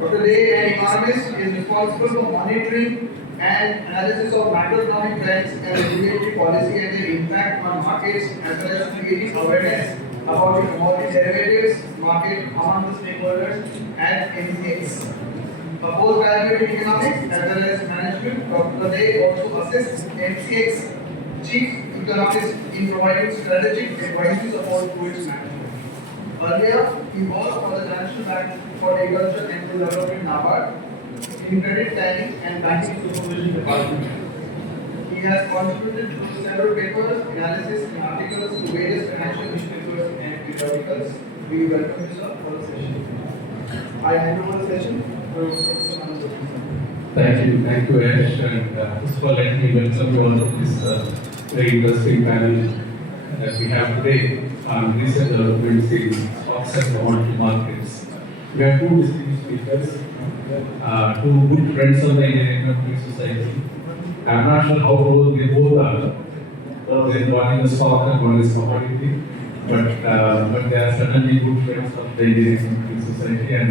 Today, an economist is responsible for monitoring and analysis of macroeconomic trends and regulatory policy and their impact on markets, as well as creating awareness about the commodity derivatives market among the stakeholders and MCX. A postgraduate in economics as well as management, Dr. Day also assists MCX chief economist in providing strategic advisory support to its management. Earlier, he worked for the National Bank for Agriculture and Rural Development NABARD in credit planning and banking supervision department. He has contributed to several papers, analysis, and articles to various financial newspapers and periodicals. We welcome you, sir, for the session. I hand over the session to Professor Bhanumurthy. Thank you, Ash. And first of all, let me welcome you all to this very interesting panel that we have today on recent developments in stocks and commodity markets. We have two distinguished speakers, two good friends of the Indian Econometric Society. I'm not sure how close they both are. One is stock and one is commodity. But they are certainly good friends of the Indian Econometric Society, and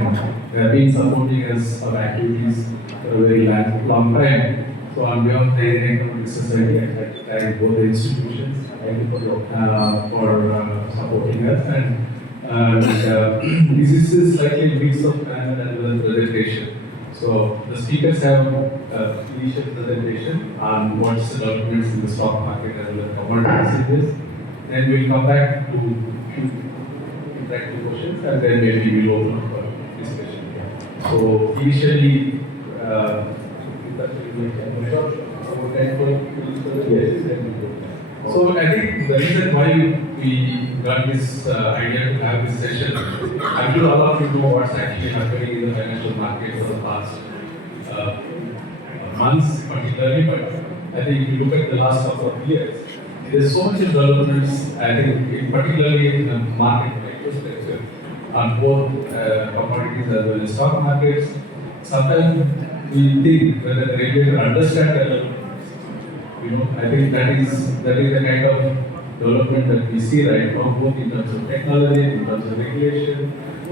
they have been supporting us our activities for a very long time. So on behalf of the Indian Economic Society, I'd like to thank both the institutions for supporting us. And this is slightly a mix of panel and well presentation. So the speakers have initial presentation on what's the developments in the stock market as well as commodities in this. Then we'll come back to few interactive questions, and then maybe we'll open up for discussion. So initially, so I think the reason why we got this idea to have this session, I'm sure all of you know what's actually happening in the financial market for the past months particularly, but I think if you look at the last couple of years, there's so much developments, I think, particularly in the market perspective, on both commodities as well as stock markets. Sometimes we think whether the regulator understands the developments. I think that is the kind of development that we see right now, both in terms of technology, in terms of regulation,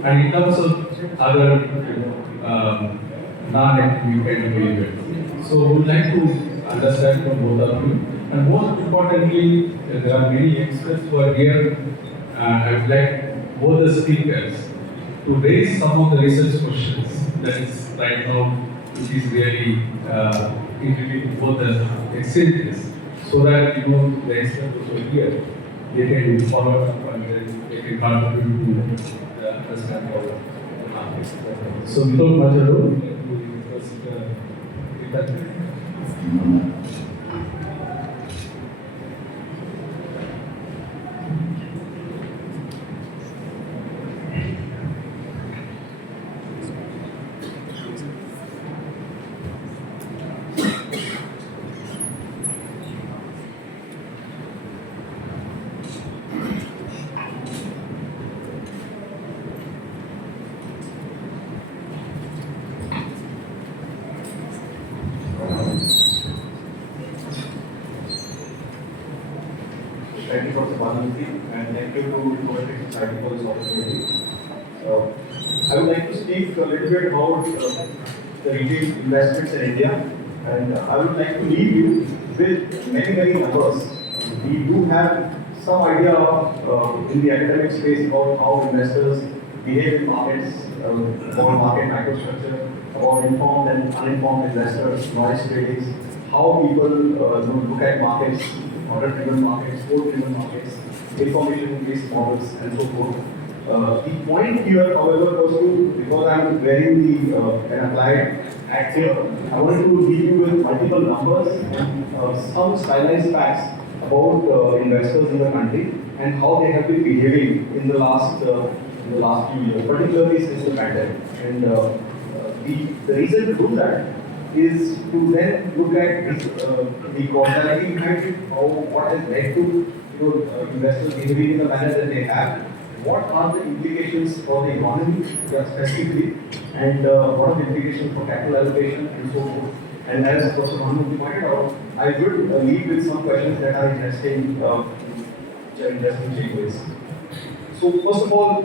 and in terms of other non-economic kind of behavior. So we would like to understand from both of you. And most importantly, there are many experts who are here. I would like both the speakers to raise some of the research questions that is right now, which is really integrating both the exchanges, so that the experts who are here, they can follow up and they can contribute to the understanding of the market. So without much ado, first Tirthankar. Thank you, Professor Bhanumurthy, and thank you to the Econometric Society for this opportunity. I would like to speak a little bit about the retail investments in India, and I would like to leave you with many numbers. We do have some idea of, in the academic space, about how investors behave in markets, about market microstructure, about informed and uninformed investors, noise tradings, how people look at markets, order-driven markets, code-driven markets, information-based models, and so forth. The point here, however, was to, because I'm wearing an applied hat here, I wanted to leave you with multiple numbers and some stylized facts about investors in the country and how they have been behaving in the last few years, particularly since the pandemic. And the reason to do that is to then look at the causality behind what has led to investors behaving in the manner that they have. What are the implications for the economy specifically, and what are the implications for capital allocation and so forth. And as Professor Bhanumurthy pointed out, I will leave with some questions that are interesting takeaways. So first of all,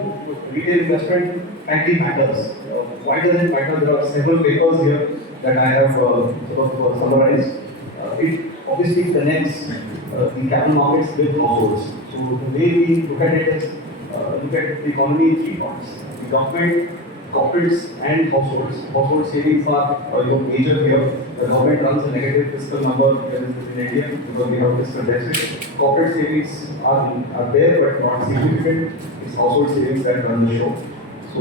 retail investment frankly matters. Why does it matter? There are several papers here that I have summarized. It obviously connects the capital markets with households. So the way we look at it is look at the economy in three parts: the government, corporates, and households. Household savings are major here. The government runs a negative fiscal number in India because we have fiscal deficit. Corporate savings are there but not significant. It's household savings that run the show. So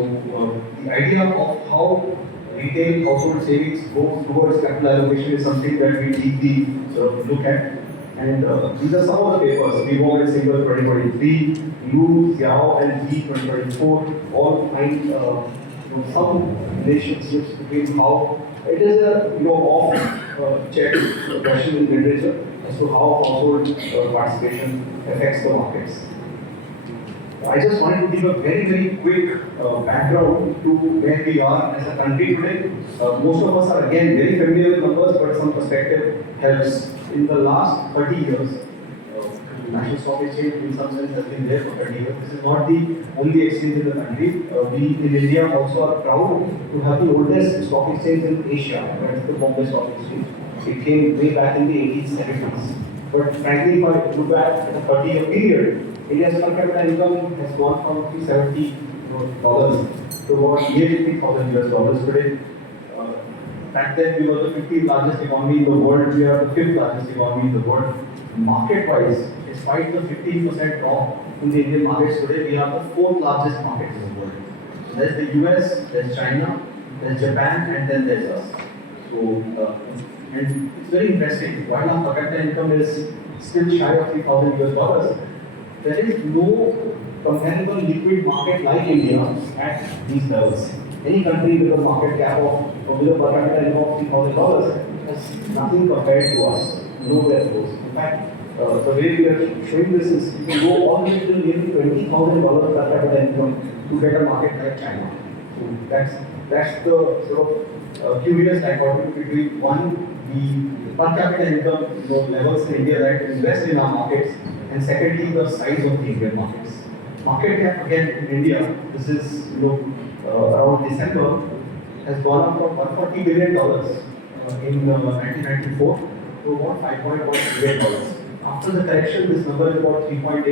the idea of how retail household savings go towards capital allocation is something that we deeply look at. And these are some of the papers. We worked in Single 2023, Liu, Xiao, and He 2024, all find some relationships between how it is a off check question in literature as to how household participation affects the markets. I just wanted to give a very quick background to where we are as a country today. Most of us are again very familiar with numbers, but some perspective helps. In the last 30 years, the National Stock Exchange in some sense has been there for 30 years. This is not the only exchange in the country. We in India also are proud to have the oldest stock exchange in Asia, that's the Bombay Stock Exchange. It came way back in the 1870s. But frankly, if I look back at a 30-year period, India's per capita income has gone from $370 to about $83,000 today. Back then, we were the 50th largest economy in the world. We are the 5th largest economy in the world. Market-wise, despite the 15% drop in the Indian markets today, we are the 4th largest market in the world. So there's the US, there's China, there's Japan, and then there's us. So, and it's very interesting. While our per capita income is still shy of $3,000, there is no comparable liquid market like India at these levels. Any country with a market cap of with a per capita income of $3,000 has nothing compared to us. Nowhere close. In fact, the way we are showing this is you can go all the way to nearly $20,000 per capita income to get a market like China. So that's the sort of curious dichotomy between one, the per capita income levels in India that invest in our markets, and secondly the size of the Indian markets. Market cap again in India, this is around December, has gone up from $140 billion in 1994 to about $5.1 billion. After the correction, this number is about $3.9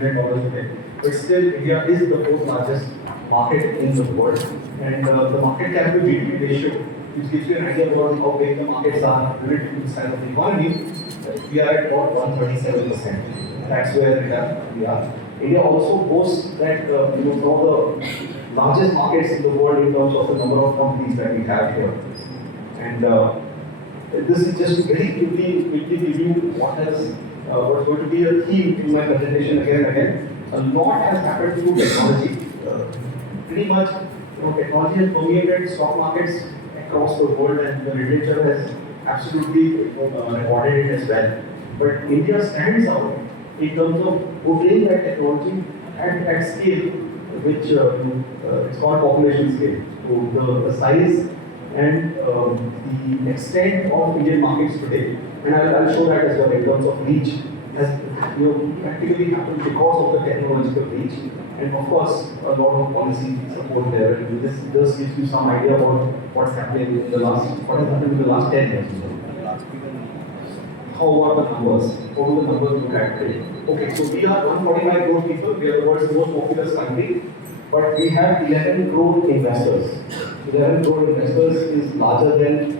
billion today. But still, India is the 4th largest market in the world, and the market cap to GDP ratio, which gives you an idea about how big the markets are relative to the size of the economy, we are at about 137%. That's where we are. India also boasts that one of the largest markets in the world in terms of the number of companies that we have here. And this is just very quickly give you what's going to be a theme in my presentation again and again. A lot has happened through technology. Pretty much, technology has permeated stock markets across the world, and the literature has absolutely recorded it as well. But India stands out in terms of portraying that technology at scale, which it's called population scale. So the size and the extent of Indian markets today, and I'll show that as well in terms of reach, has practically happened because of the technological reach, and of course a lot of policy support there. And this just gives you some idea about what's happening in what has happened in the last 10 years. How are the numbers? How do the numbers look at today? Okay, so we are 145 crore people. We are the world's most populous country, but we have 11 crore investors. 11 crore investors is larger than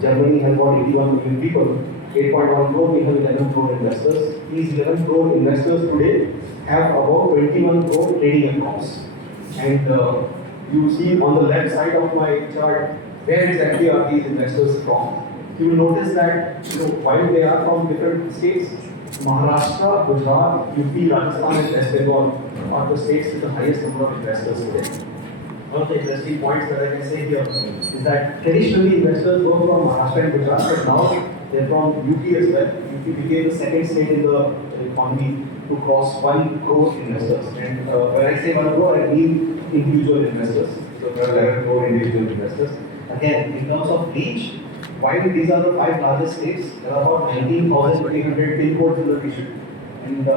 Germany has about 81 million people. 8.1 crore, we have 11 crore investors. These 11 crore investors today have about 21 crore trading accounts. And you see on the left side of my chart, where exactly are these investors from? You will notice that while they are from different states, Maharashtra, Gujarat, UP, Rajasthan, and West Bengal are the states with the highest number of investors today. One of the interesting points that I can say here is that traditionally investors were from Maharashtra and Gujarat, but now they're from UP as well. UP became the second state in the economy to cross 1 crore investors. And when I say 1 crore, I mean individual investors. So there are 11 crore individual investors. Again, in terms of reach, while these are the 5 largest states, there are about 19,300 pin codes in the region. and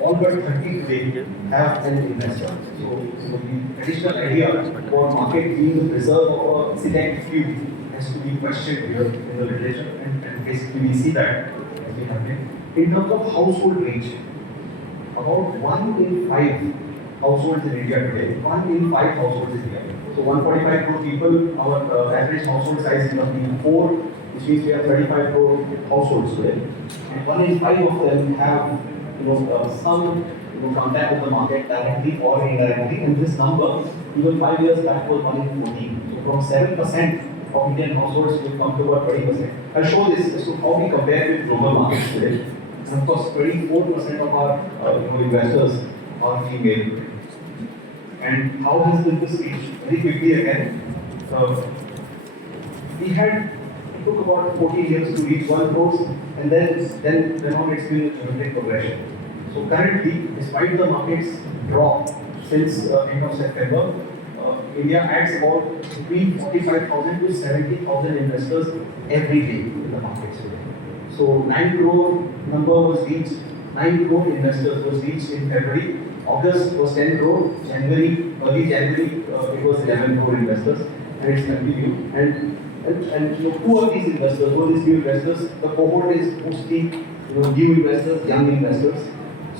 all but 30 today have an investor. So the traditional idea for market being the preserve of a select few has to be questioned here in the literature, and basically we see that as we have been. In terms of household reach, about 1 in 5 households in India today, 1 in 5 households in India. So 145 crore people, our average household size is roughly 4, which means we have 35 crore households today. And 1 in 5 of them have some contact with the market directly or indirectly. And this number, even 5 years back, was 1 in 14. So from 7% of Indian households, we've come to about 20%. I'll show this as to how we compare with global markets today. And of course, 24% of our investors are female. And how has this reached? Very quickly again, it took about 14 years to reach 1 crore, and then on it's been a geometric progression. So currently, despite the market's drop since end of September, India adds about between 45,000 to 70,000 investors every day in the markets today. So 9 crore number was reached, 9 crore investors was reached in February. August was 10 crore, early January, it was 11 crore investors, and it's continued. And who are these investors? Who are these new investors? The cohort is mostly new investors, young investors.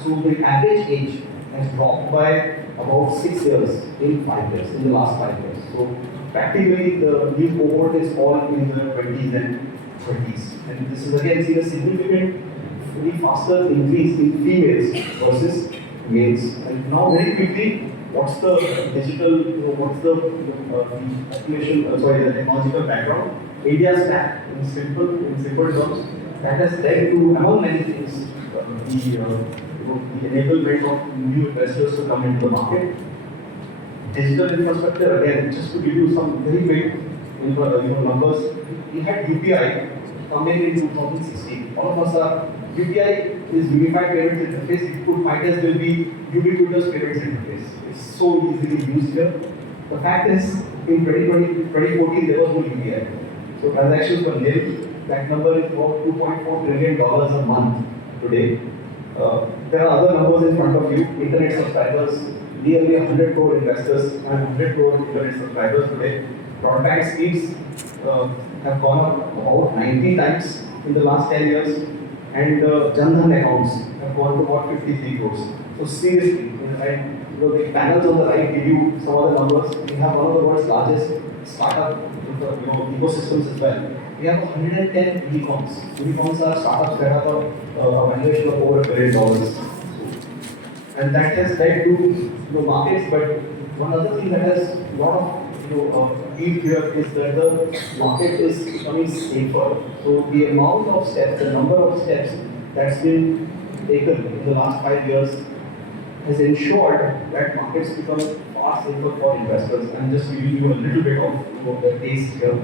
So the average age has dropped by about 6 years in 5 years, in the last 5 years. So practically the new cohort is all in the 20s and 30s. And this is again seen a significant, very faster increase in females versus males. And now very quickly, what's the digital, what's the population, the technological background? India's stack in simple terms, that has led to, among many things, the enablement of new investors to come into the market. Digital infrastructure, again, just to give you some very big numbers, we had UPI come in 2016. All of us are, UPI is Unified Payments Interface. It could might as well be ubiquitous payments interface. It's so easily used here. The fact is, in 2014, there was no UPI. So transactions were nil. That number is about $2.4 trillion a month today. There are other numbers in front of you. Internet subscribers, nearly 100 crore investors and 100 crore internet subscribers today. Broadband speeds have gone up about 90 times in the last 10 years, and Jan Dhan accounts have gone to about 53 crores. So seriously, the panels on the right give you some of the numbers. We have one of the world's largest startup ecosystems as well. We have 110 unicorns. Unicorns are startups that have a valuation of over $1 billion. And that has led to markets. But one other thing that has a lot of heat here is that the market is becoming safer. So the amount of steps, the number of steps that's been taken in the last 5 years has ensured that markets become far safer for investors. I'm just giving you a little bit of the taste here.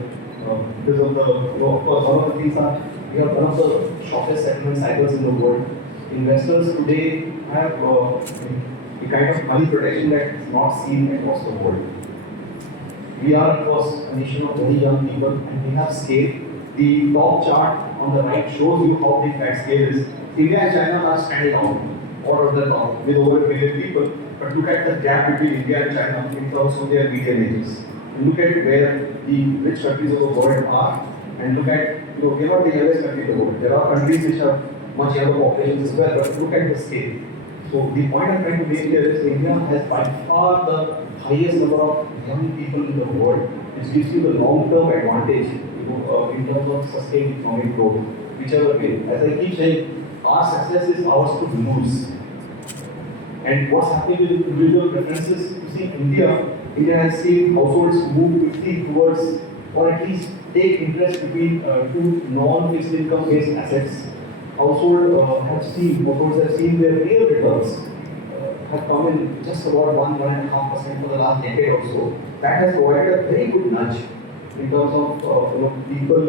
Because of the, of course, one of the things are, we have one of the shortest settlement cycles in the world. Investors today have the kind of money protection that is not seen across the world. We are, of course, a nation of very young people, and we have scale. The top chart on the right shows you how big that scale is. India and China are standing out, or of the top, with over 1 billion people. But look at the gap between India and China in terms of their median ages. And look at where the rich countries of the world are, and look at, we're not the youngest country in the world. There are countries which have much younger populations as well, but look at the scale. So the point I'm trying to make here is India has by far the highest number of young people in the world, which gives you the long-term advantage, in terms of sustained economic growth, whichever way. As I keep saying, our success is ours to lose. And what's happening with individual preferences? You see, India has seen households move quickly towards, or at least take interest between two non-fixed income based assets. Households have seen their real returns have come in just about 1.5% for the last decade or so. That has provided a very good nudge in terms of people,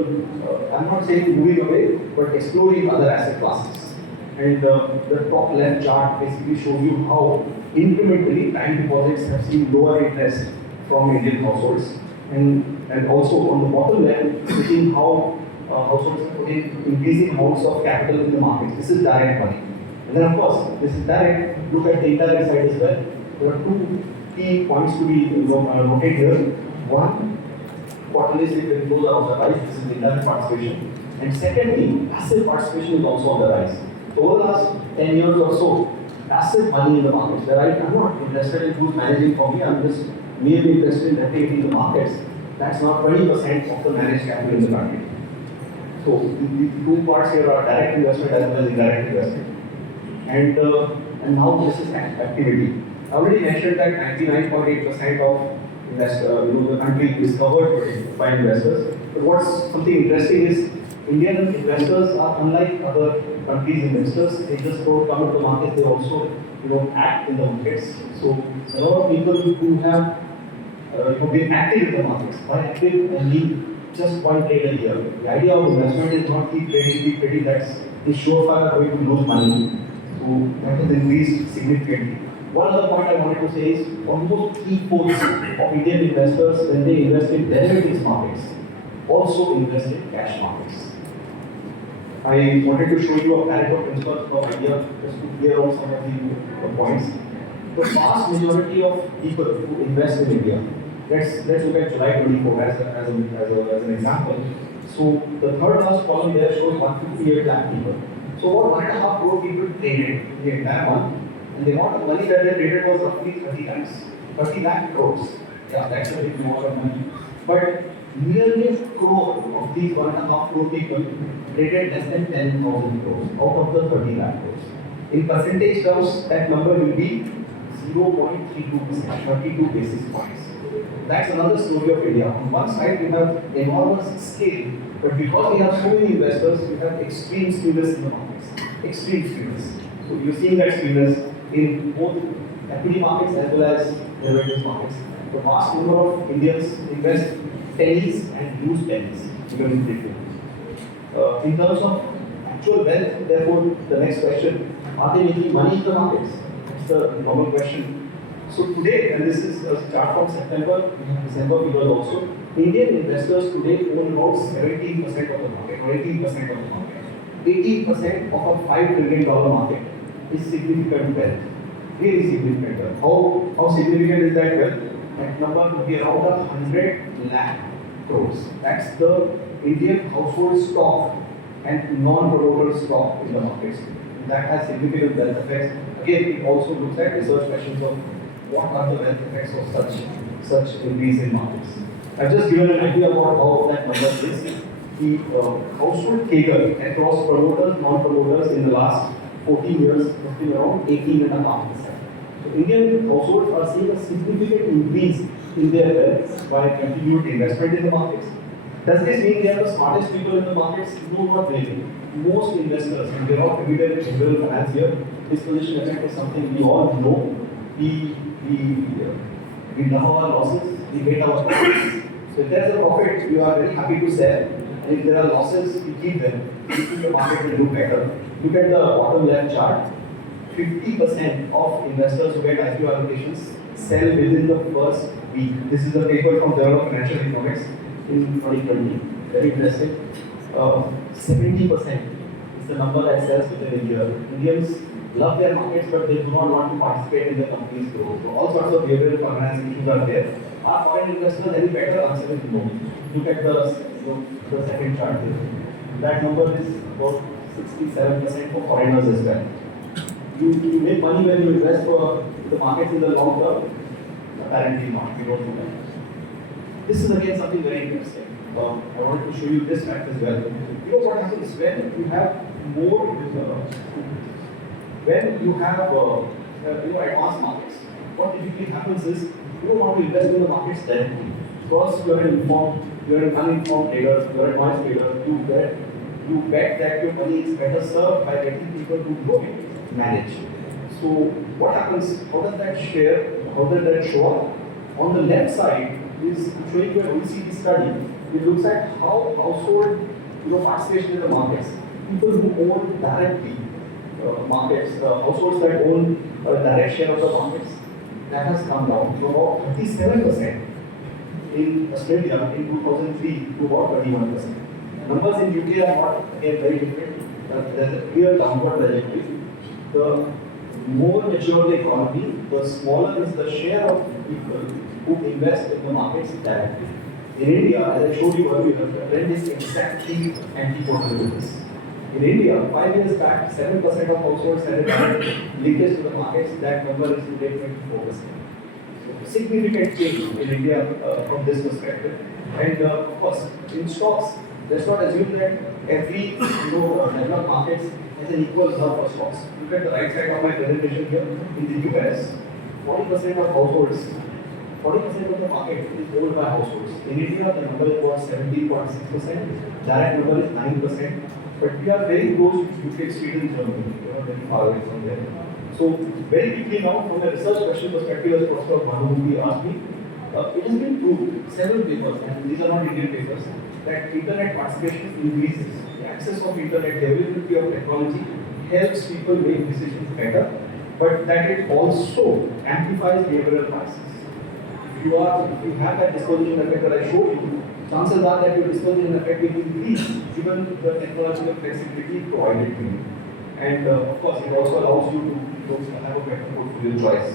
I'm not saying moving away, but exploring other asset classes. And the top left chart basically shows you how incrementally time deposits have seen lower interest from Indian households. And also on the bottom left, you see how households have put in increasing amounts of capital in the market. This is direct money. And then of course, this is direct, look at the indirect side as well. There are two key points to be noted here. One, quarterly state flows are on the rise, this is indirect participation. And secondly, passive participation is also on the rise. So over the last 10 years or so, passive money in the markets, where I'm not interested in who's managing for me, I'm just merely interested in activity in the markets. That's now 20% of the managed capital in the country. So the two parts here are direct investment as well as indirect investment. And now this is activity. I already mentioned that 99.8% of the country is covered by investors. But what's something interesting is Indian investors are unlike other countries' investors. They just don't come into the market; they also act in the markets. So a lot of people who have been active in the markets. By active, I mean just one trade a year. The idea of investment is not keep trading. That's surefire going to lose money. So that has increased significantly. One other point I wanted to say is almost 3/4 of Indian investors, when they invest in derivatives markets, also invest in cash markets. I wanted to show you a Pareto principle of idea just to clear out some of the points. The vast majority of people who invest in India, let's look at July 24 as an example. So the third last column there shows 158 lakh people. So what 1.5 crore people traded in the entire month, and the amount of money that they traded was roughly 30 lakh crores. Yeah, that's a big amount of money. But nearly a crore of these 1.5 crore people traded less than 10,000 crores out of the 30 lakh crores. In percentage terms, that number will be 0.32%, 32 basis points. That's another story of India. On one side, we have enormous scale, but because we have so many investors, we have extreme skewness in the markets. Extreme skewness. So you're seeing that skewness in both equity markets as well as derivatives markets. The vast number of Indians invest pennies and use pennies because it's different. In terms of actual wealth, therefore, the next question, are they making money in the markets? That's the normal question. So today, and this is a chart from September, December figures also, Indian investors today own about 17% of the market, or 18% of the market. 18% of a $5 trillion market is significant wealth. Really significant wealth. How significant is that wealth? That number would be around 100 lakh crores. That's the Indian household stock and non-promoter stock in the markets. That has significant wealth effects. Again, it also looks at research questions of what are the wealth effects of such increase in markets. I've just given an idea about how that number is. The household CAGR across promoters, non-promoters in the last 14 years has been around 18.5%. So Indian households are seeing a significant increase in their wealth by continued investment in the markets. Does this mean they are the smartest people in the markets? No, not really. Most investors, and we're not familiar with liberal finance here, disposition effect is something we all know. We love our losses, we hate our profits. So if there's a profit, you are very happy to sell. And if there are losses, we keep them. We think the market will do better. Look at the bottom left chart. 50% of investors who get IPO allocations sell within the first week. This is a paper from Journal of Financial Economics in 2020. Very interesting. 70% is the number that sells within a year. Indians love their markets, but they do not want to participate in the company's growth. So all sorts of behavioral finance issues are there. Are foreign investors any better? Answer is no. Look at the second chart here. That number is about 67% for foreigners as well. You make money when you invest for the markets in the long term? Apparently not. We don't do that. This is again something very interesting. I wanted to show you this fact as well. You know what happens when you have more, when you have advanced markets? What typically happens is you don't want to invest in the markets directly because you're an uninformed trader, you're an advanced trader. You bet that your money is better served by getting people to grow it, manage. So what happens? How does that show up? On the left side is showing you an OECD study. It looks at how household participation in the markets. People who own directly markets, households that own a direct share of the markets, that has come down to about 37% in Australia in 2003 to about 21%. Numbers in UK are not again very different. There's a clear downward trajectory. the more mature the economy, the smaller is the share of people who invest in the markets directly. In India, as I showed you earlier, the trend is exactly antithetical to this. In India, 5 years back, 7% of households had a direct linkage to the markets. That number is today 24%. So, significant change in India from this perspective. And of course, in stocks, let's not assume that every developed markets has an equal love for stocks. Look at the right side of my presentation here. In the US, 40% of households, 40% of the market is owned by households. In India, the number is about 17.6%. Direct number is 9%. But we are very close to UK, Sweden, Germany. We are very far away from there. So, very quickly now, from a research question perspective, as Professor Bhanumurthy asked me, it has been proved, several papers, and these are not Indian papers, that internet participation increases. The access of internet, the availability of technology helps people make decisions better, but that it also amplifies behavioral biases. If you have that disposition effect that I showed you, chances are that your disposition effect will increase given the technological flexibility provided to you. And of course, it also allows you to have a better portfolio choice.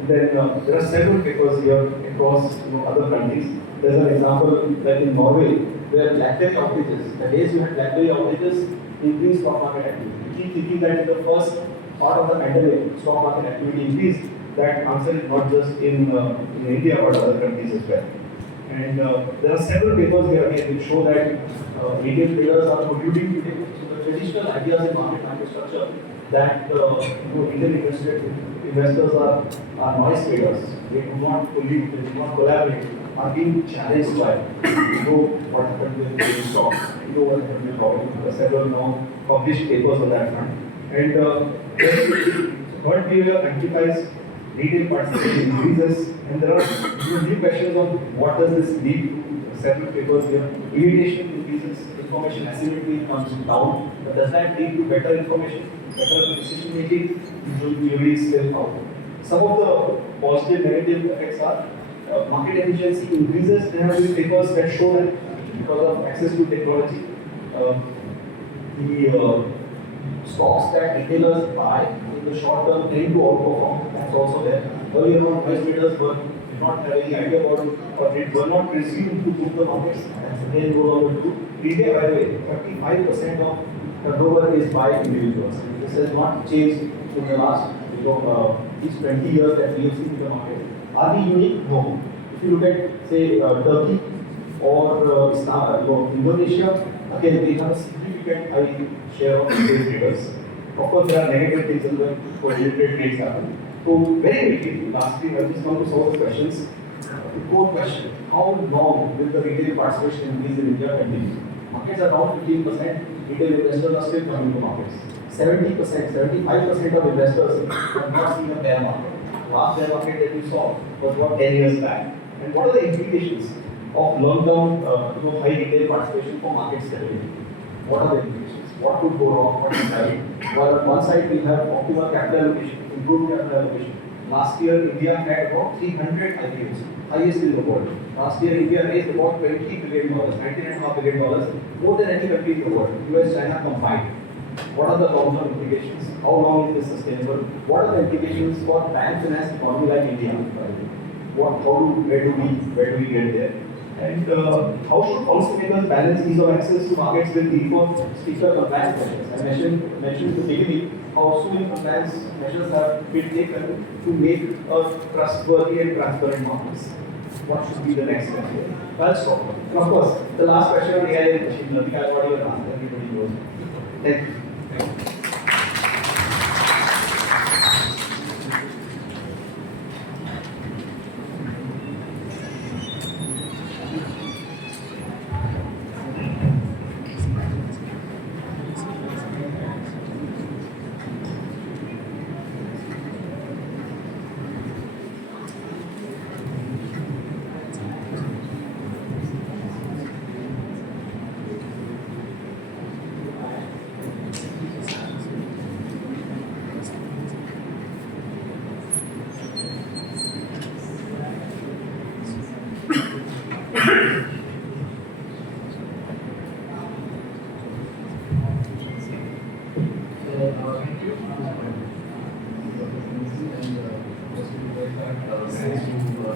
And then there are several papers here across other countries. There's an example like in Norway, where BlackBerry outages, the days you had BlackBerry outages, increased stock market activity. You keep thinking that in the first part of the pandemic, stock market activity increased. That answer is not just in India but other countries as well. And there are several papers here again which show that Indian traders are polluting today. So the traditional ideas in market structure that Indian investors are noise traders. They do not pollute, they do not collaborate, are being challenged by what happened with GameStop, what happened with Robin. There are several now published papers on that front. And third behavior amplifies retail participation increases, and there are new questions on what does this lead to. Several papers here. Irritation increases, information asymmetry comes down. But does that lead to better information, better decision making? Usually still out. Some of the positive, negative effects are market efficiency increases. There have been papers that show that because of access to technology, the stocks that retailers buy in the short term tend to outperform. That's also there. Earlier on, price traders did not have any idea about it, or they were not presumed to book the markets. That's again goes on to India, by the way, 35% of turnover is by individuals. This has not changed in the last these 20 years that we have seen in the market. Are we unique? No. If you look at, say, Turkey or Indonesia, again, they have a significant high share of retail traders. Of course, there are negative things as well for limited trades happen. So, very quickly, lastly, I'll just come to some of the questions. The core question: how long will the retail participation increase in India continue? Markets are down 15%. Retail investors are still coming to markets. 70%, 75% of investors have not seen a bear market. Last bear market that we saw was about 10 years back. And what are the implications of long-term high retail participation for market stability? What are the implications? What could go wrong? What is happening? While on one side we have optimal capital allocation, improved capital allocation. Last year India had about 300 IPOs, highest in the world. Last year India raised about $20 billion, $19.5 billion, more than any country in the world, US, China combined. What are the long-term implications? How long is this sustainable? What are the implications for bank finance economy like India? Where do we get there? And how should policymakers balance ease of access to markets with need for stricter compliance measures? I mentioned in the beginning how so many compliance measures have been taken to make a trustworthy and transparent markets. What should be the next step here? I'll stop. And of course, the last question on AI and machine learning, I've already asked, everybody knows. Thank you.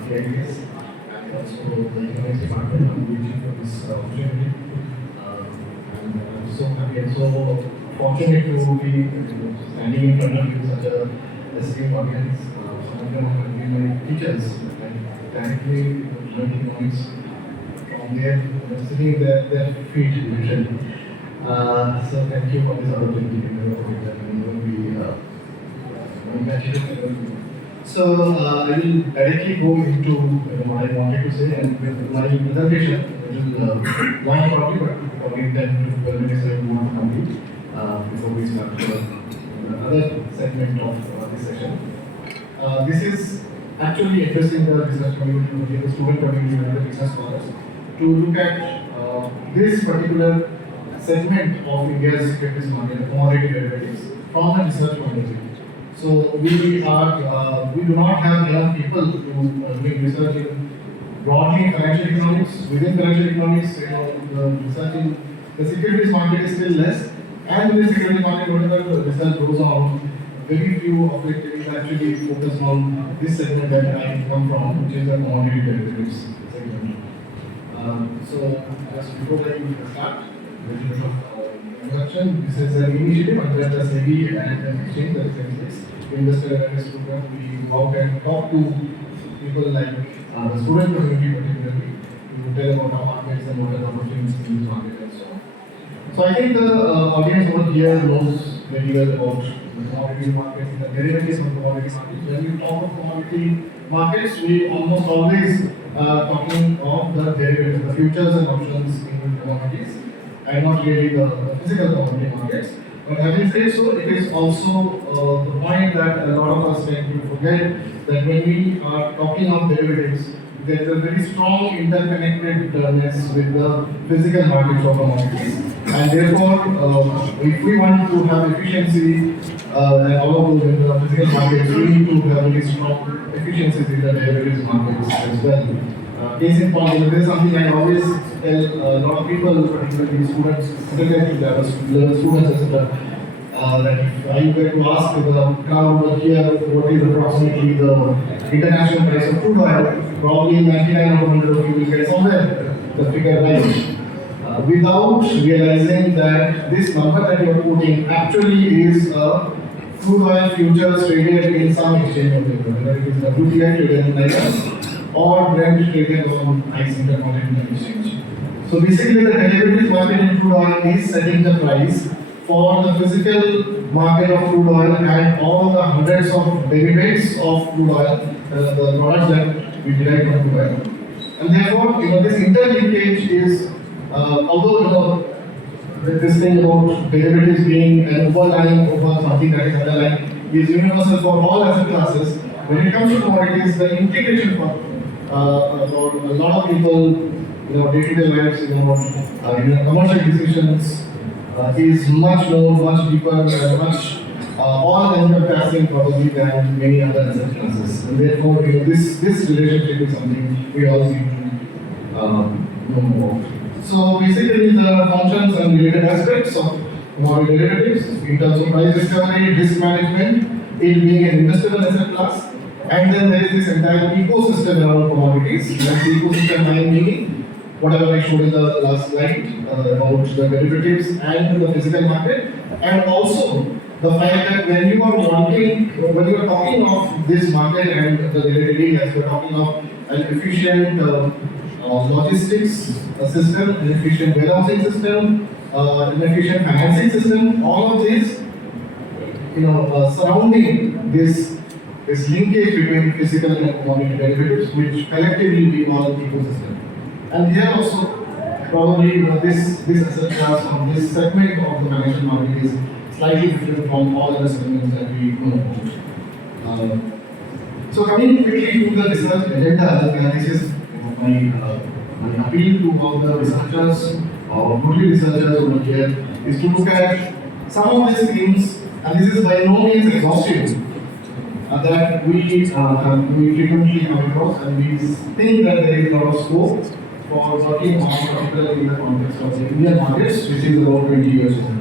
the ideas and also the economics department for this opportunity. And I'm so happy and so fortunate to be standing in front of you, such a esteemed audience. Some of them have been my teachers and directly learned economics from there, sitting their feet literally. So thank you for this opportunity. So I will directly go into what I wanted to say, and with my presentation, it will long probably, but probably 10 to 12 minutes I will want to complete before we start another segment of this session. This is actually addressing the research community, the student community, and the business scholars to look at this particular segment of India's equities market, commodity derivatives, from a research point of view. So we do not have enough people to make research in broadly financial economics. Within financial economics, the research in the securities market is still less, and within the securities market, whatever the research goes on, very few of it is actually focused on this segment that I come from, which is the commodity derivatives segment. So just before I start, a little bit of introduction. This is an initiative under the SEBI and exchange, that is MCX, Investor Awareness Program. We go out and talk to people like the student community particularly, to tell about our markets and what are the opportunities in this market and so on. So I think the audience over here knows very well about the commodity markets and the derivatives of commodity markets. When we talk of commodity markets, we almost always talking of the derivatives, the futures and options in commodities, and not really the physical commodity markets. But having said so, it is also the point that a lot of us tend to forget, that when we are talking of derivatives, there is a very strong interconnectedness with the physical markets of commodities. And therefore, if we want to have efficiency and all of those in the physical markets, we need to have very strong efficiencies in the derivatives markets as well. Case in point, there is something I always tell a lot of people, particularly students, undergraduate level students, etc., that if I were to ask the crowd over here what is approximately the international price of crude oil, probably 99 out of 100 of you will get somewhere the figure right, without realizing that this number that you are quoting actually is a crude oil futures traded in some exchange of paper, whether it is WTI traded in Madras or Brent traded on ICE Intercontinental Exchange. So basically, the derivatives market in crude oil is setting the price for the physical market of crude oil and all the hundreds of derivatives of crude oil, the products that we derive from crude oil. And therefore, this interlinkage is, although this thing about derivatives being an overlying over something that is underlying is universal for all asset classes, when it comes to commodities, the integration for a lot of people, day-to-day lives, commercial decisions is much more, much deeper, much all-encompassing probably than many other asset classes. And therefore, this relationship is something we all need to know more. So basically, the functions and related aspects of commodity derivatives in terms of price discovery, risk management, it being an investable asset class. And then there is this entire ecosystem around commodities. That's the ecosystem I am meaning, whatever I showed in the last slide about the derivatives and the physical market. And also the fact that when you are talking of this market and the related areas, we are talking of an efficient logistics system, an efficient warehousing system, an efficient financing system, all of this, surrounding this linkage between physical and commodity derivatives, which collectively we call ecosystem. And here also, probably this asset class or this segment of the financial market is slightly different from all other segments that we know. So coming quickly to the research agenda, this is my appeal to all the researchers or would-be researchers over here is to look at some of these things, and this is by no means exhaustive, that we frequently come across, and we think that there is a lot of scope for working on, particularly in the context of the Indian markets, which is about 20 years old.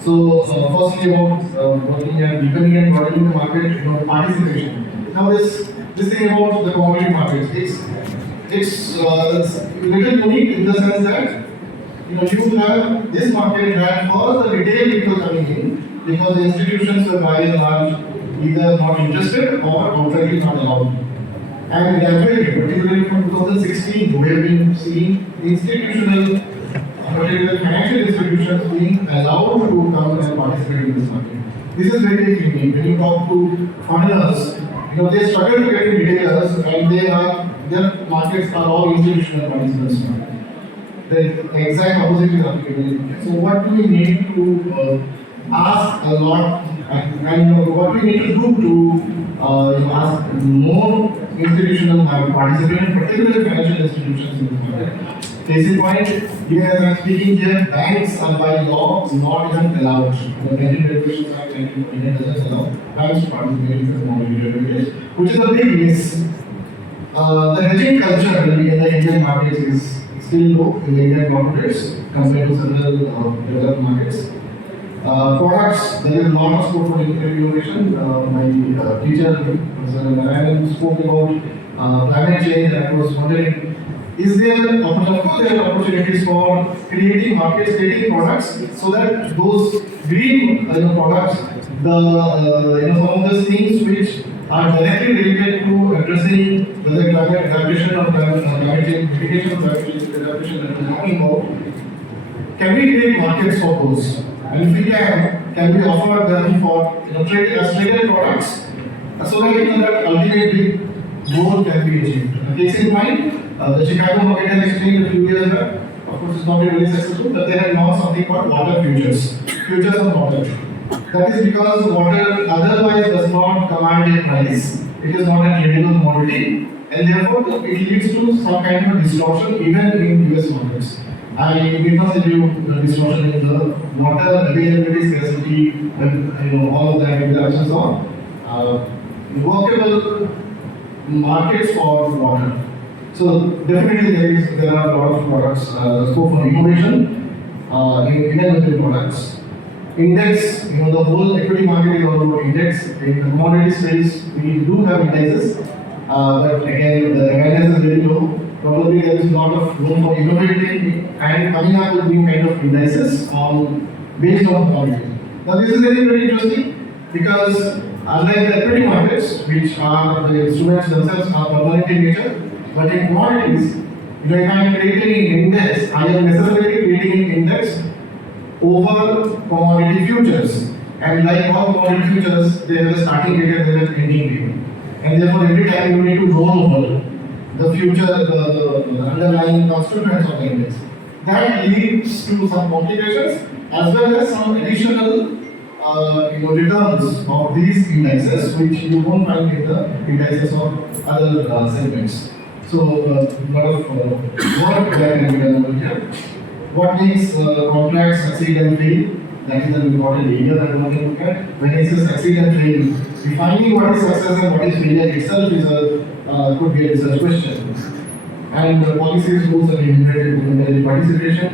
So, firstly about working and deepening and broadening the market, participation. Now this thing about the commodity markets, it's little unique in the sense that you have this market that for the retail people coming in because the institutions were by and large either not interested or outrightly not allowed. And gradually, particularly from 2016, we have been seeing institutional, particularly financial institutions being allowed to come and participate in this market. This is very unique. When you talk to foreigners, they struggle to get in retailers and their markets are all institutional participants. The exact opposite is applicable. So what do we need to ask a lot and what we need to do to ask more institutional participants, particularly financial institutions in this market. Case in point, even as I'm speaking here, banks are by law not even allowed. The Banking Regulations Act 1949 doesn't allow banks to participate in the commodity derivatives, which is a big miss. The hedging culture in the Indian markets is still low in the Indian corporates compared to several developed markets. Products, there is a lot of scope for innovation. My teacher, Professor Narayan, spoke about climate change, and I was wondering, is there opportunities for creating markets, creating products, so that those green products, some of those things which are directly related to addressing whether climate adaptation or climate change, mitigation of climate change adaptation that we're talking about, can we create markets for those? And if we can we offer them for traded products so that that ultimate big goal can be achieved? Case in point, the Chicago Mercantile Exchange a few years back, of course, it's not been really successful, but they had launched something called water futures of water. That is because water otherwise does not command a price. It is not a tradable commodity, and therefore it leads to some kind of distortion even in US markets. I did not tell you the distortion in the water availability, scarcity, and all of that interactions on workable markets for water. So definitely there are a lot of products, scope for innovation in innovative products. Index, the whole equity market is all about index. In the commodity space, we do have indexes, but again the awareness is very low. Probably there is a lot of room for innovating and coming up with new kind of indices based on commodities. Now this is very interesting because unlike the equity markets, which are the instruments themselves are permanent in nature, but in commodities, if I am creating an index, I am necessarily creating an index over commodity futures. And like all commodity futures, they have a starting date and they have an ending date. And therefore every time you need to roll over the future, the underlying constituents of the index. That leads to some complications as well as some additional returns of these indexes which you won't find in the indexes of other segments. So, lot of work that can be done over here. What makes contracts succeed and fail? That is an important area that we want to look at. When it says succeed and fail, defining what is success and what is failure itself is could be a research question. And policies, rules, and integrated participation,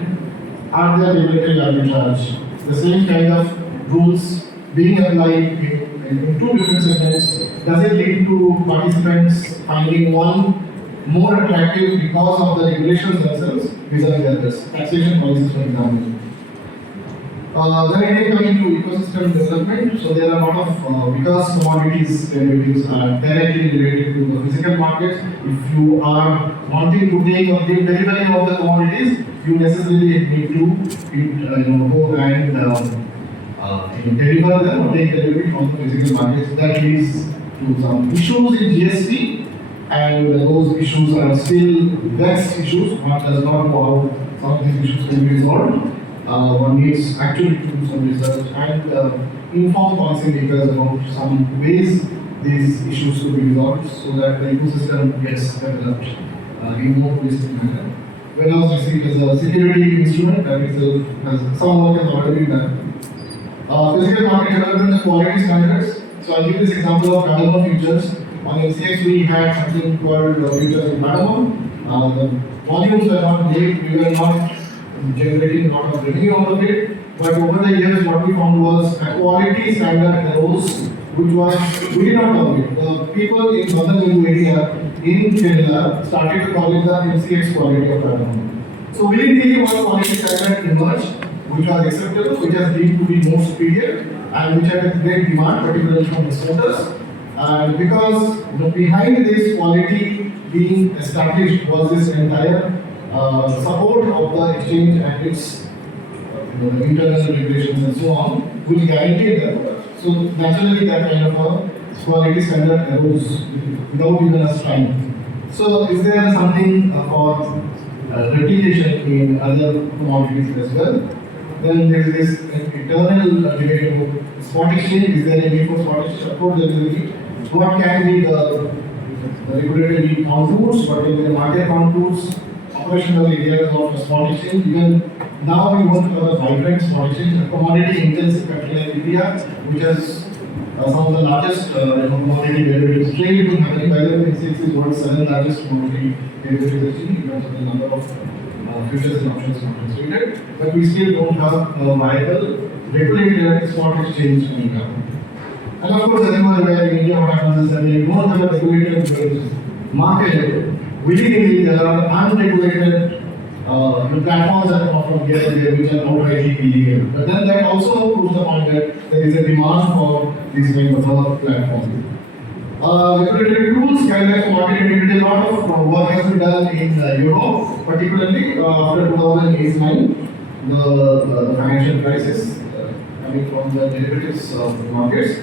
are there regulatory arbitrage? The same kind of rules being applied in two different segments, does it lead to participants finding one more attractive because of the regulations themselves vis-a-vis others? Taxation policies, for example. Then again, coming to ecosystem development, so there are a lot of, because commodities derivatives are directly related to the physical markets, if you are wanting to take or give delivery of the commodities, you necessarily need to go and deliver them or take delivery from the physical markets. That leads to some issues in GST, and those issues are still vexed issues. One does not know how some of these issues can be resolved. One needs actually to do some research and inform policymakers about some ways these issues could be resolved so that the ecosystem gets developed in a more holistic manner. When I was received as a security instrument, that itself has some work has already been done. Physical market development and quality standards. So I'll give this example of carbon futures. On MCX, we had something called futures in Panama. The volumes were not made, we were not generating a lot of revenue out of it. but over the years what we found was a quality standard arose, which was, we did not call it. The people in southern Hindu area in Kerala started to call it the MCX quality of platform. So we didn't really want quality standard emerge, which was acceptable, which has been to be more superior, and which had a great demand, particularly from exporters. And because behind this quality being established was this entire support of the exchange and its the internal regulations and so on, which guaranteed that product. So naturally that kind of a quality standard arose without even us trying. So is there something for replication in other commodities as well? Then there is this eternal debate about spot exchange. Is there a need for spot exchange? Of course there is a need. What can be the regulatory contours, what can be the market contours, operational areas of spot exchange? Even now we want to have a vibrant spot exchange, a commodity intensive country like India, which has some of the largest commodity derivatives trade happening. By the way, MCX is world's 7th largest commodity derivatives exchange in terms of the number of futures and options contracts traded. But we still don't have a viable regulated spot exchange in India. And of course, as you are aware, in India, what happens is that we don't have a regulated market. Within there are unregulated platforms that come from here and there, which are outrightly illegal. But then that also proves the point that there is a demand for these kind of platforms. Regulatory tools, guidelines for market integrity, a lot of work has been done in Europe, particularly after 2008-9, the financial crisis coming from the derivatives markets.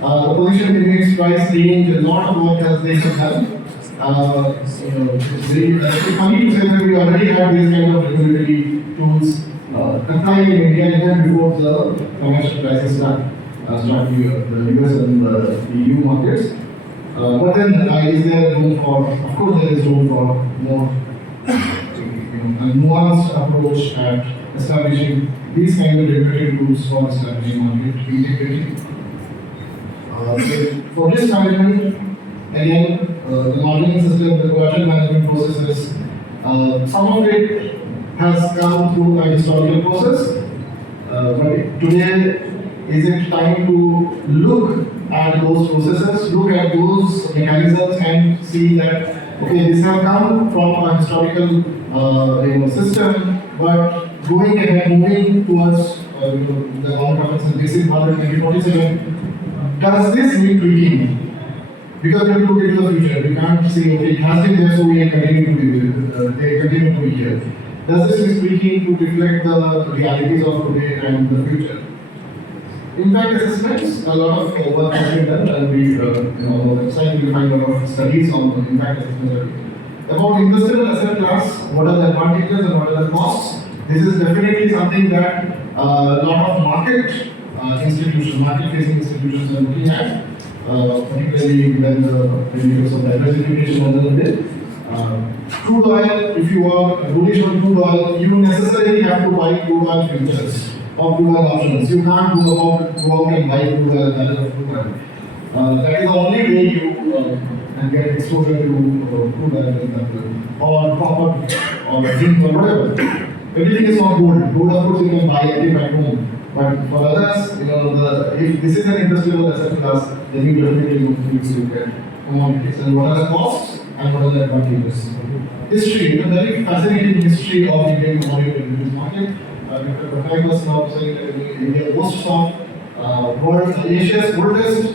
The position limits, price range, a lot of work has been done. It's very funny to say that we already have these kind of regulatory tools applying in India even before the financial crisis started the US and the EU markets. But then is there room for, of course there is room for more a nuanced approach at establishing these kind of regulatory tools for establishing market integrity. So for this management, again, the modeling system, the collateral management processes, some of it has come through a historical process, but today is it time to look at those processes, look at those mechanisms and see that, okay, this has come from a historical system, but going ahead, moving towards the conference and basic model 2047, does this need tweaking? Because we have to look into the future. We can't say, okay, it has been there, so we continue to be here. Does this need tweaking to reflect the realities of today and the future? Impact assessments, a lot of work has been done, and we, on the website, you find a lot of studies on impact assessments. About industrial asset class, what are the advantages and what are the costs? This is definitely something that a lot of market institutions, market-facing institutions are looking at, particularly when the of diversification on the bit. Crude oil, if you are bullish on crude oil, you necessarily have to buy crude oil futures or crude oil options. You can't go out and buy crude oil, crude oil. That is the only way you can get exposure to crude oil, or copper, or zinc, or whatever. Everything is not gold. Gold, of course, you can buy every back home. But for others, if this is an industrial asset class, then you definitely need to look at commodities and what are the costs and what are the advantages. History, a very fascinating history of Indian commodity market. Dr. Patnaik was now saying that India boasts of Asia's oldest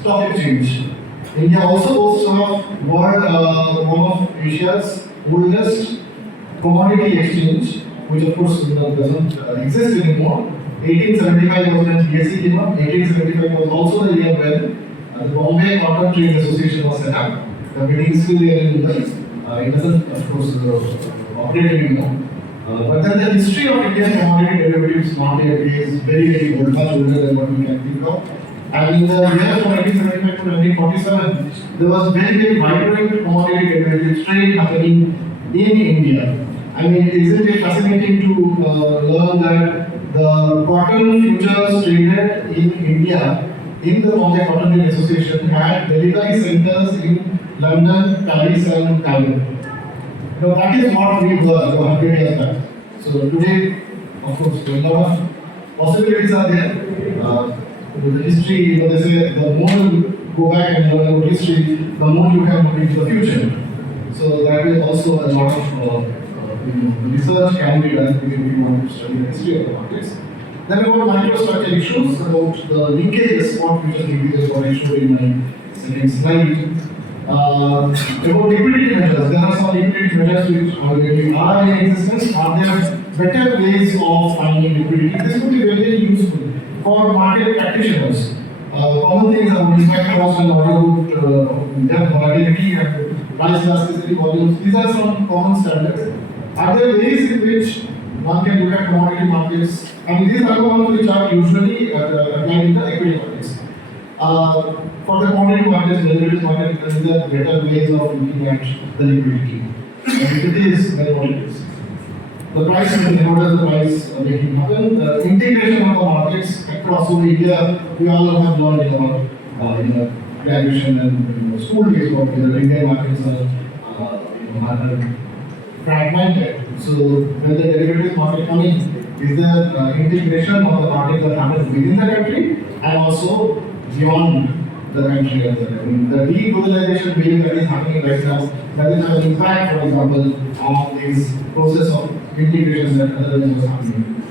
stock exchange. India also boasts of one of Asia's oldest commodity exchange, which of course doesn't exist anymore. 1875 was when BSE came up. 1875 was also the year when the Bombay Cotton Trade Association was set up. The meeting is still there in Mumbai. It doesn't, of course, operate anymore. But then the history of Indian commodity derivatives market is very, very old, much older than what we can think of. And in the years from 1975 to 1947, there was very, very vibrant commodity derivatives trade happening in India. I mean, isn't it fascinating to learn that the cotton futures traded in India in the Bombay Cotton Trade Association had delivery centers in London, Paris, and Cairo. That is what we were 100 years back. So today, of course, there are a lot of possibilities are there. The history, they say the more you go back and learn about history, the more you can look into the future. So that is also a lot of research can be done if you want to study the history of the markets. Then about microstructure issues, about the linkages, what future linkages, what I showed in my second slide. About liquidity measures, there are some liquidity measures which already are in existence. Are there better ways of finding liquidity? This would be very useful for market practitioners. Common things are impact cost and order book, depth volatility and price elasticity volumes. These are some common standards. Are there ways in which one can look at commodity markets? And these are the ones which are usually applied in the equity markets. For the commodity markets, derivatives market, there are better ways of looking at the liquidity. And if it is, then what it is. The price, what does the price making happen? The integration of the markets across India, we all have learned about graduation and school days, but the Indian markets are fragmented. So when the derivatives market come in, is there integration of the markets that happens within the country and also beyond the country as well? I mean, the deglobalization wave that is happening right now, that is having impact, for example, on this process of integration that otherwise was happening.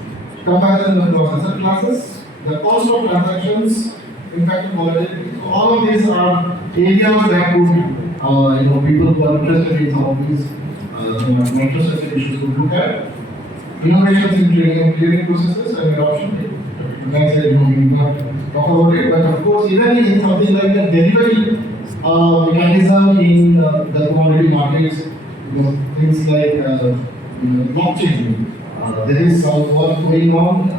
Comparison across asset classes, the cost of transactions, impact of volatility. So all of these are areas that would, people who are interested in some of these microstructure issues would look at. Innovations in clearing processes and adoption. Like I said, we will not talk about it, but of course, even in something like a delivery mechanism in the commodity markets, things like blockchain. There is some work going on,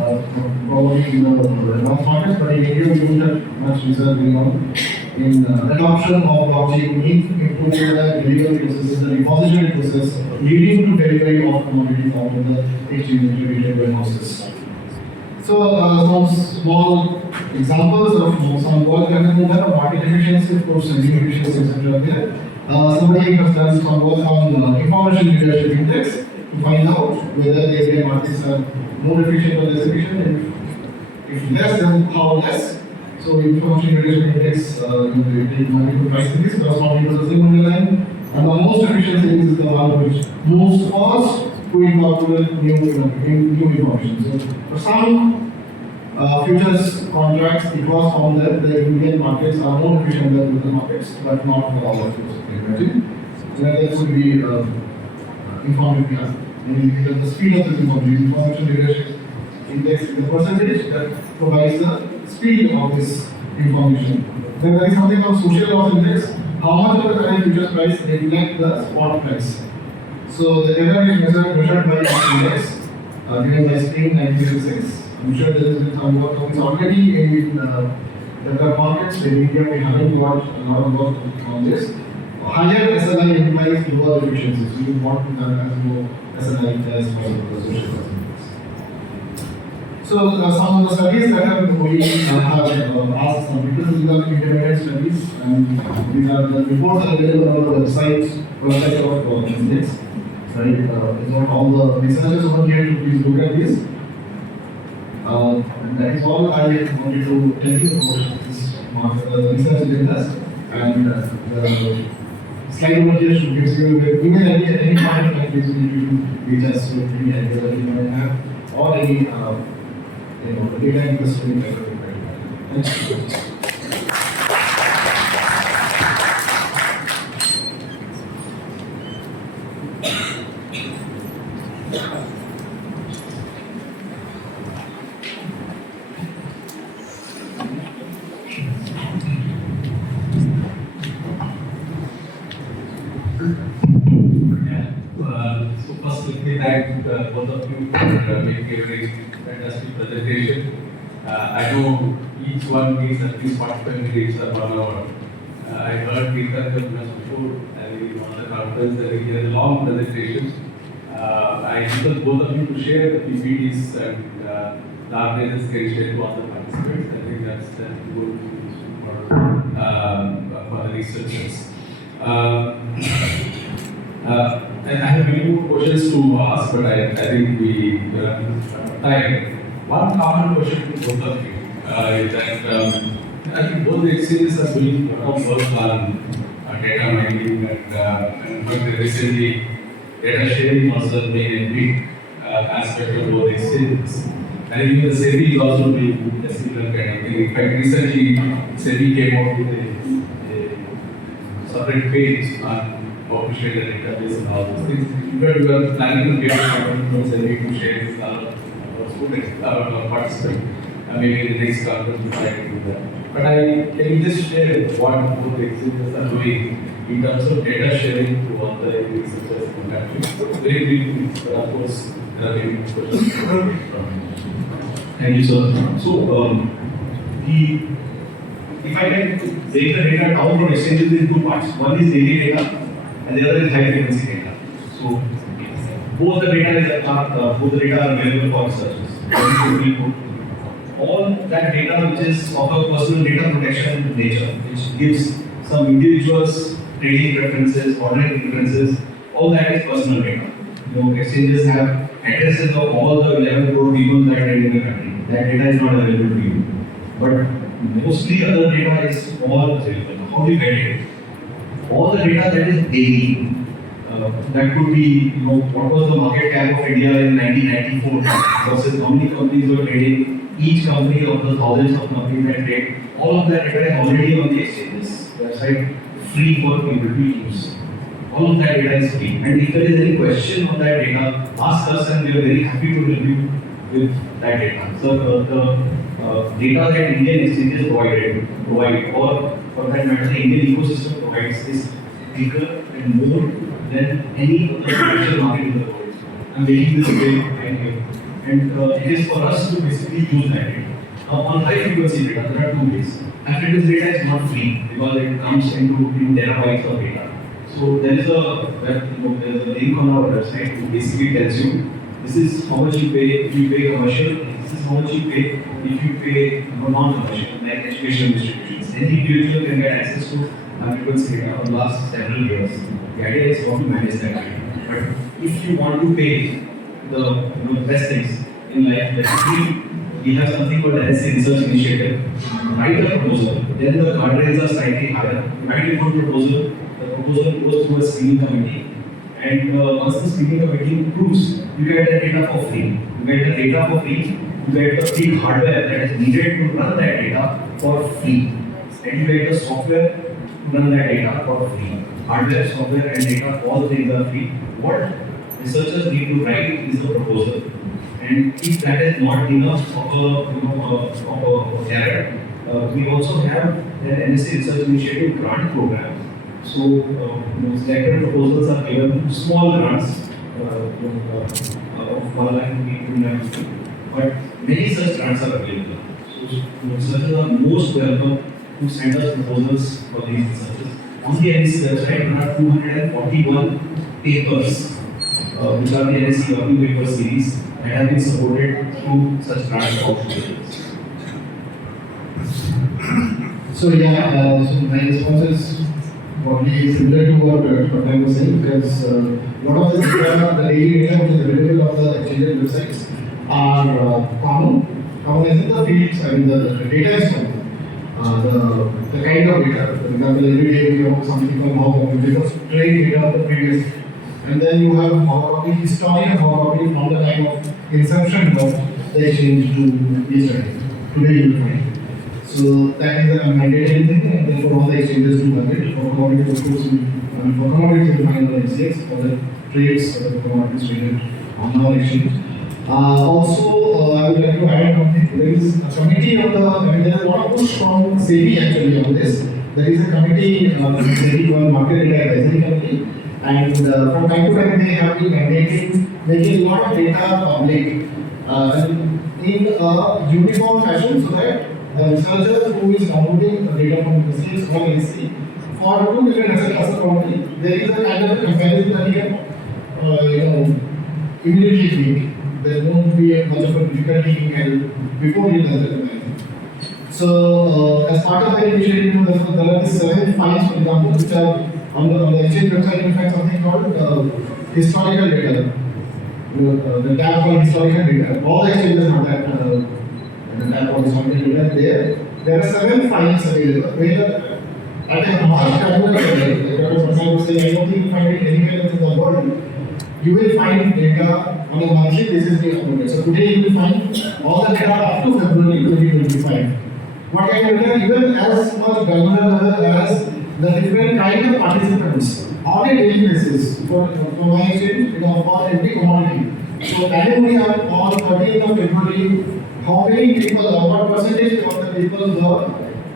probably in the advanced markets, but in India, we don't have much research going on in adoption of blockchain into the delivery processes, the repository process, leading to delivery of commodities out of the exchange traded warehouses. So, some small examples of some work that has been done on market efficiency, of course, and efficiency, etc. There. Somebody has done some work on information leadership index to find out whether the Indian markets are more efficient or less efficient. If less, then how less? So, information leadership index, you take money to price index, corresponding to the same underline. And the most efficient thing is the one which moves first to incorporate new information. So, for some futures contracts, it was found that the Indian markets are more efficient than global markets, but not for all of those. So, that could be informative. And the speed of this information leadership index is the percentage that provides the speed of this information. Then there is something called social loss index. How much of the current futures price reflects the spot price? So the error is measured by this index given by Spring 1986. I'm sure there is some work on this already in developed markets. In India, we haven't got a lot of work on this. Higher SLI implies lower efficiency. So you want to have as low SLI as possible for the social loss index. So some of the studies that we have asked some people, these are independent studies, and these are the reports are available on the website of index. Right, is not all the researchers over here to please look at this. And that is all I wanted to tell you about this research agendas. And the slide over here should give you even any kind of countries you need to reach us to any idea that you might have or any data interest in it. Thank you. So first, let me thank both of you for making a very fantastic presentation. I know each one needs at least 45 minutes or 1 hour. I heard Tirthankar just before, and in one of the conference that he had a long presentation. I request both of you to share the PPTs and the organizers can share to other participants. I think that's good for the researchers. And I have many more questions to ask, but I think we are running out of time. one common question to both of you is that I think both the exchanges are doing a lot of work on data mining and recently data sharing also being a big aspect of both exchanges. And even the SEBI is also doing a similar kind of thing. In fact, recently SEBI came out with a separate page on publishing the database and all those things. In fact, we are planning to get from SEBI to share with our students, our participants. Maybe in the next conference we try to do that. But can you just share what both exchanges are doing in terms of data sharing to all the researchers in the country? Very briefly, but of course, there are many questions. Thank you, sir. So, if I can break the data down from exchanges in two parts, one is daily data and the other is high frequency data. So, both the data are available for searches. All that data which is of a personal data protection nature, which gives some individuals trading preferences, ordering preferences, all that is personal data. Exchanges have addresses of all the 11 crore people that trade in the country. That data is not available to you. But mostly other data is all available. How do you get it? All the data that is daily, that could be, what was the market cap of India in 1994 versus how many companies were trading, each company of the thousands of companies that trade, all of that data is already on the exchanges website, free for people to use. All of that data is free. And if there is any question on that data, ask us and we are very happy to help you with that data. So the data that Indian exchanges provide, or for that matter, the Indian ecosystem provides is bigger and more than any other financial market in the world. I'm making this very clear here. And it is for us to basically use that data. On high frequency data, there are two ways. High frequency data is not free because it comes in terabytes of data. So there is a link on our website which basically tells you this is how much you pay if you pay commercial, this is how much you pay if you pay non-commercial, like education distributions. Any individual can get access to high frequency data for the last several years. The idea is how to manage that data. But if you want to pay the best things in life, we have something called the NSE Research Initiative. Write a proposal, then the guardrails are slightly higher. Write a good proposal, the proposal goes through a screening committee, and once the screening committee approves, you get the data for free. You get the data for free, you get the free hardware that is needed to run that data for free. And you get the software to run that data for free. Hardware, software and data, all things are free. What researchers need to write is a proposal. And if that is not enough of a carrot, we also have an NSE Research Initiative grant program. So, selected proposals are given small grants of 1 lakh rupee, 2 lakh rupee, but many such grants are available. So, researchers are most welcome to send us proposals for these researches. On the NSE website, there are 241 papers, which are the NSE working paper series that have been supported through such grant opportunities. So my response is probably similar to what Patnaik was saying, because a lot of the data, the daily data which is available on the exchange websites are common. Common is in the fields, I mean the data is common. The kind of data, for example, every day we have something from how because trade data of the previous, and then you have copy history of copy from the time of inception of the exchange to yesterday. Today you will find. So that is a mandatory thing, and therefore all the exchanges do have it. For commodities, of course, for commodities you will find on MCX, for the trades, for the commodities traded on our exchange. Also, I would like to add one thing. There is a committee of there is a lot of push from SEBI actually on this. There is a committee, SEBI called Market Data Advisory Committee, and from time to time they have been mandating making a lot of data public in a uniform fashion so that the researcher who is downloading the data from the MCX or NSE for two different asset classes probably, there is a kind of comparison that he can immediately make. There won't be much of a difficulty in help before you does the comparison. So as part of the initiative, there are 7 files, for example, which are on the exchange website. You find something called historical data. the tab for historical data. All the exchanges have that the tab for historical data. There are 7 files available where at a much granular level, like Dr. Patnaik was saying, I don't think you find it anywhere else in the world. You will find data on a monthly basis being uploaded. So today you will find all the data up to February 2025. What kind of data? Even as much granular level as the different kind of participants on a daily basis for my exchange, for every commodity. So annually on 30th of February, how many people, what percentage of the people were?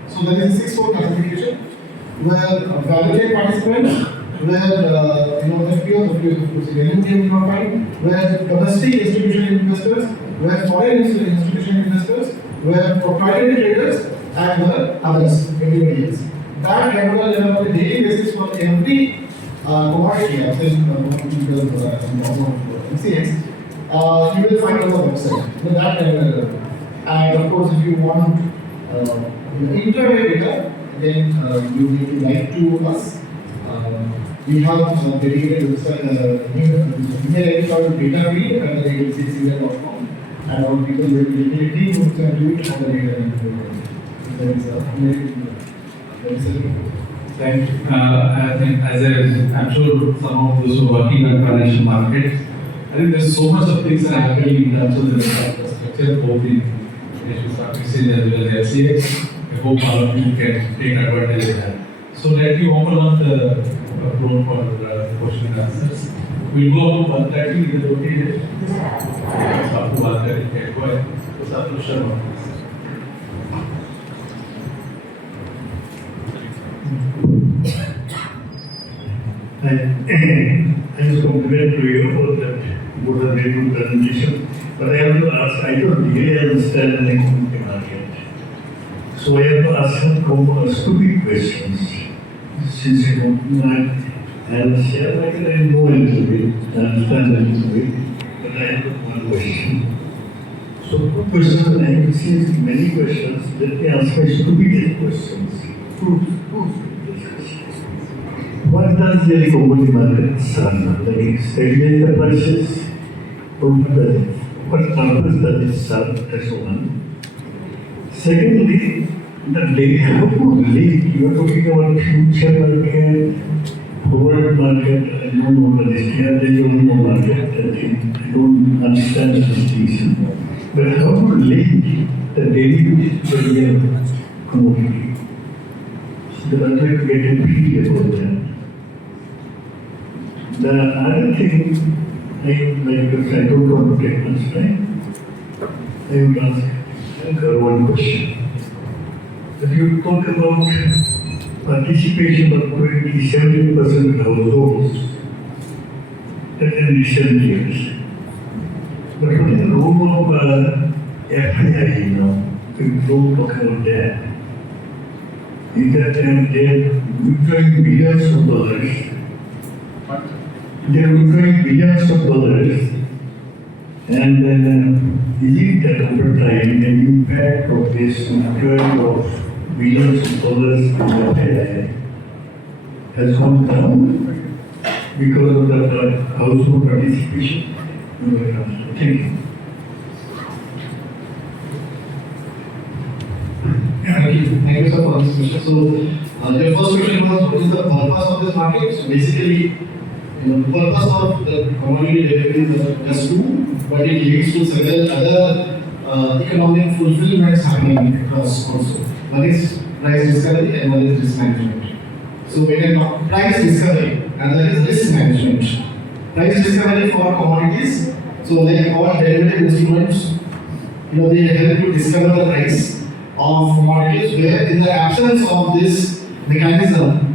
So there is a 6-4 classification where validated participants, where FPOs, you will find, where domestic institutional investors, where foreign institutional investors, where proprietary traders, and where others, everybody else. That regular level on a daily basis for every commodity, MCX, you will find on the website. So that level. And of course, if you want intraday data, then you need to write to us. We have dedicated email ID called data feed at agency.com, and our people will be dedicated to do it on the data. Thank you. I think I'm sure some of those who are working on financial markets, I think there's so much of things that are happening in terms of the structure, both in national stock exchange as well as MCX. I hope all of you can take advantage of that. So let me open up the floor for question and answers. We'll go up to 1:30 with the okay. Up to 1:30. Okay, go ahead. What's up to Sharma? I was compliment to you for that good and very good presentation, but I have to ask, I don't really understand the equity market. So I have to ask some stupid questions, since I don't know, and share market I know a little bit, I understand a little bit, but I have one question. So two questions, I have seen many questions, let me ask my stupid questions. What does the commodity market serve? Like stabilize the prices, or what purpose does it serve as one? Secondly, how to link, you are talking about future market, forward market, I don't know what is here, there is only no market, I don't understand the distinction. But how to link the daily to the real commodity? So that I try to get a feel about that. The other thing, because I don't want to take much time, I would ask one question. If you talk about participation of 70% households in recent years, but what is the role of FII now? We don't talk about that. In that time, they're withdrawing billions of dollars. They are withdrawing billions of dollars, and is it that over time the impact of this withdrawal of billions of dollars in the FII has gone down because of the household participation? Thank you. Thank you, sir, for this question. So, your first question was, what is the purpose of this market? So, basically, the purpose of the commodity derivative is just two, but it leads to several other economic fulfillments happening across also. One is price discovery and one is risk management. So, when you talk price discovery, another is risk management. Price discovery for commodities, so like all derivative instruments, they help you discover the price of commodities, where in the absence of this mechanism,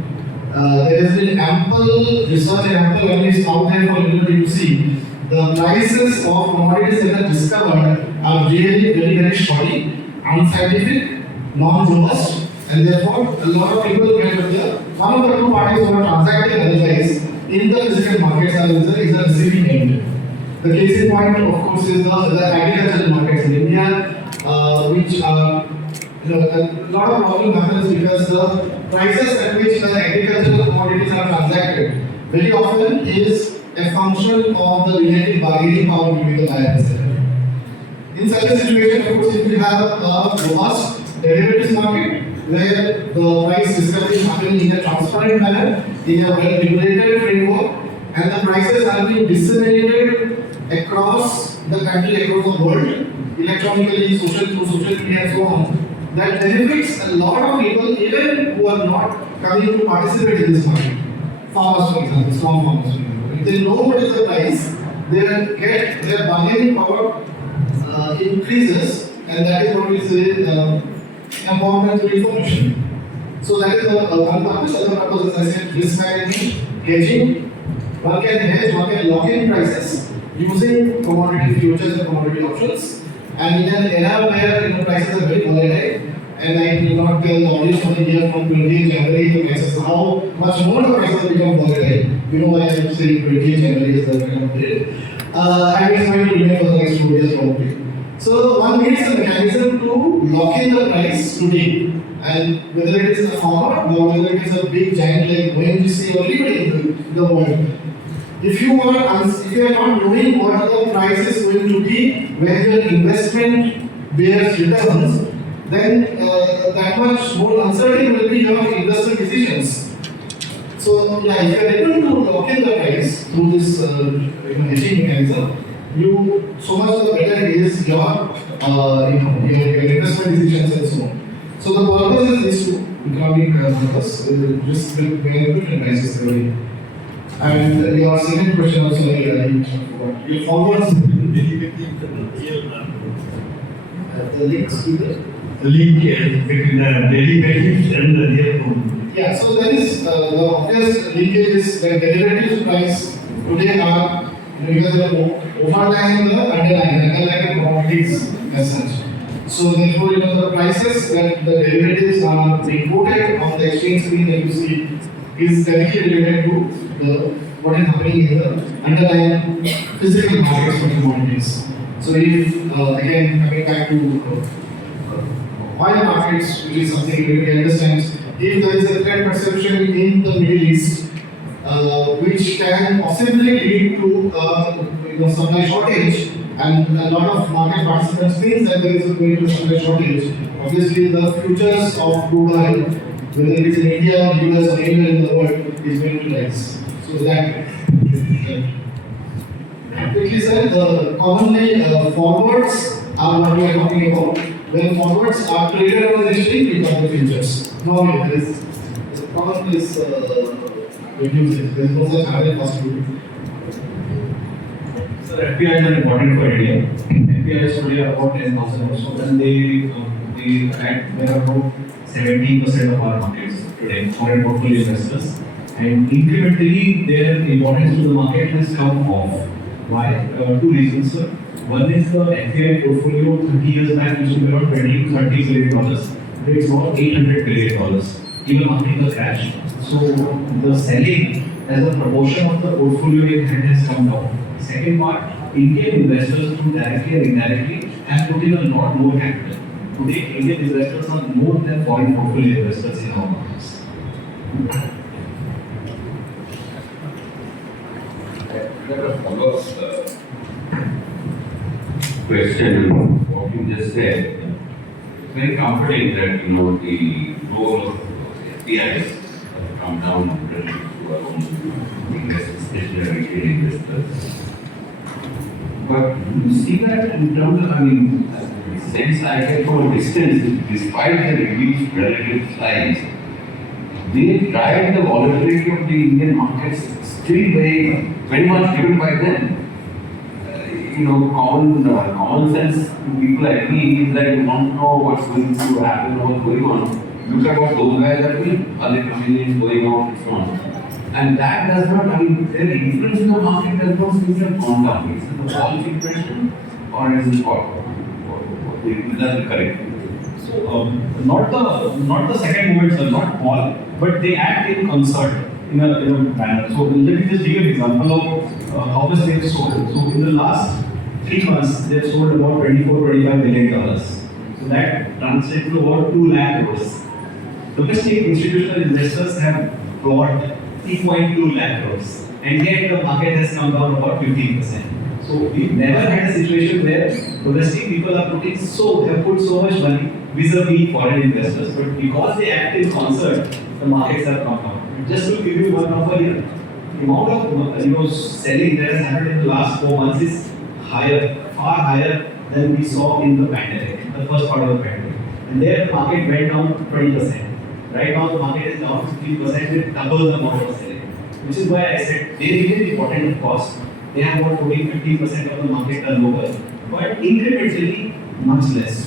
there has been ample research and ample evidence out there for everybody to see. The prices of commodities that are discovered are really very, very shoddy, unscientific, non-robust, and therefore a lot of people get the one of the two parties who are transacting otherwise in the physical markets is the receiving end. The case in point, of course, is the agricultural markets in India, which a lot of problem happens because the prices at which the agricultural commodities are transacted very often is a function of the relative bargaining power between the buyer and seller. In such a situation, of course, if you have a robust derivatives market where the price discovery is happening in a transparent manner, in a well-regulated framework, and the prices are being disseminated across the country, across the world, electronically, through social media and so on, that benefits a lot of people, even who are not coming to participate in this market. Farmers, for example, small farmers, for example. If they know what is the price, they will get their bargaining power increases, and that is what we say empowerment through information. So that is one purpose. Other purpose, as I said, risk management, hedging. One can hedge, one can lock in prices using commodity futures and commodity options. And in an era where prices are very volatile, and I will not tell the audience from here from 20th January the prices, how much more the prices become volatile. You know why I am saying 20th January is the kind of date. And it's going to remain for the next 2 years probably. So one needs a mechanism to lock in the price today. And whether it is a farmer or whether it is a big giant like ONGC or anybody in the world, if you are not knowing what the price is going to be when your investment bears returns, then that much more uncertain will be your investment decisions. So yeah, if you are able to lock in the price through this hedging mechanism, so much the better is your investment decisions and so on. So the purpose is this two economic purpose, risk management and crisis theory. And your second question also, your forwards the links to the link between the derivatives and the real. Yeah, so there is the obvious linkage is that derivatives price today are because they are overlying the underlying commodities as such. So therefore, the prices that the derivatives are being quoted on the exchange screen that you see is directly related to what is happening in the underlying physical markets for commodities. So if again coming back to oil markets, which is something everybody understands, if there is a threat perception in the Middle East, which can possibly lead to supply shortage, and a lot of market participants think that there is going to be a supply shortage. Obviously, the futures of crude oil, whether it is in India, US, or anywhere in the world, is going to rise. So that quickly said, commonly forwards are what we are talking about. When forwards are traded on the exchange, we call the futures. Normally, there is common is reduces. There is no such higher possibility. So FPI is important for India. FPI is today about 10,000 or so. Then there are about 17% of our markets today, foreign portfolio investors. And incrementally, their importance to the market has come off. Why? Two reasons, sir. One is the FPI portfolio 30 years back used to be around $20 to $30 billion. It's now $800 billion, even after the crash. So the selling as a proportion of the portfolio in hand has come down. Second part, Indian investors, through directly or indirectly, have put in a lot more capital. Today, Indian investors are more than foreign portfolio investors in our markets. A follow-up question on what you just said. It's very comforting that the role of FPIs come down to our own investors, especially retail investors. But you see that in terms of, sense I get from a distance, despite the reduced relative size, they drive the volatility of the Indian markets still very much driven by them. Common sense people like me is that you want to know what's going to happen or what's going on. Look at what those guys are doing, are they continuing going out and so on. And that does not, their influence in the market does not seem to have gone down. Is it a false impression or is it what? Is that correct? So, not the second movements are not all, but they act in concert in a manner. So let me just give you an example of how much they have sold. So in the last 3 months, they have sold about $24-25 billion. So that translates to about 2 lakh crores. Domestic institutional investors have bought 3.2 lakh crores. and yet the market has come down about 15%. So we've never had a situation where domestic people are have put so much money vis-a-vis foreign investors, but because they act in concert, the markets have come down. Just to give you one number here, the amount of selling that has happened in the last 4 months is higher, far higher than we saw in the pandemic, the first part of the pandemic. And there the market went down 20%. Right now the market is down 15% with double the amount of selling. Which is why I said they remain important of course. They have about 14-15% of the market turnover, but incrementally much less.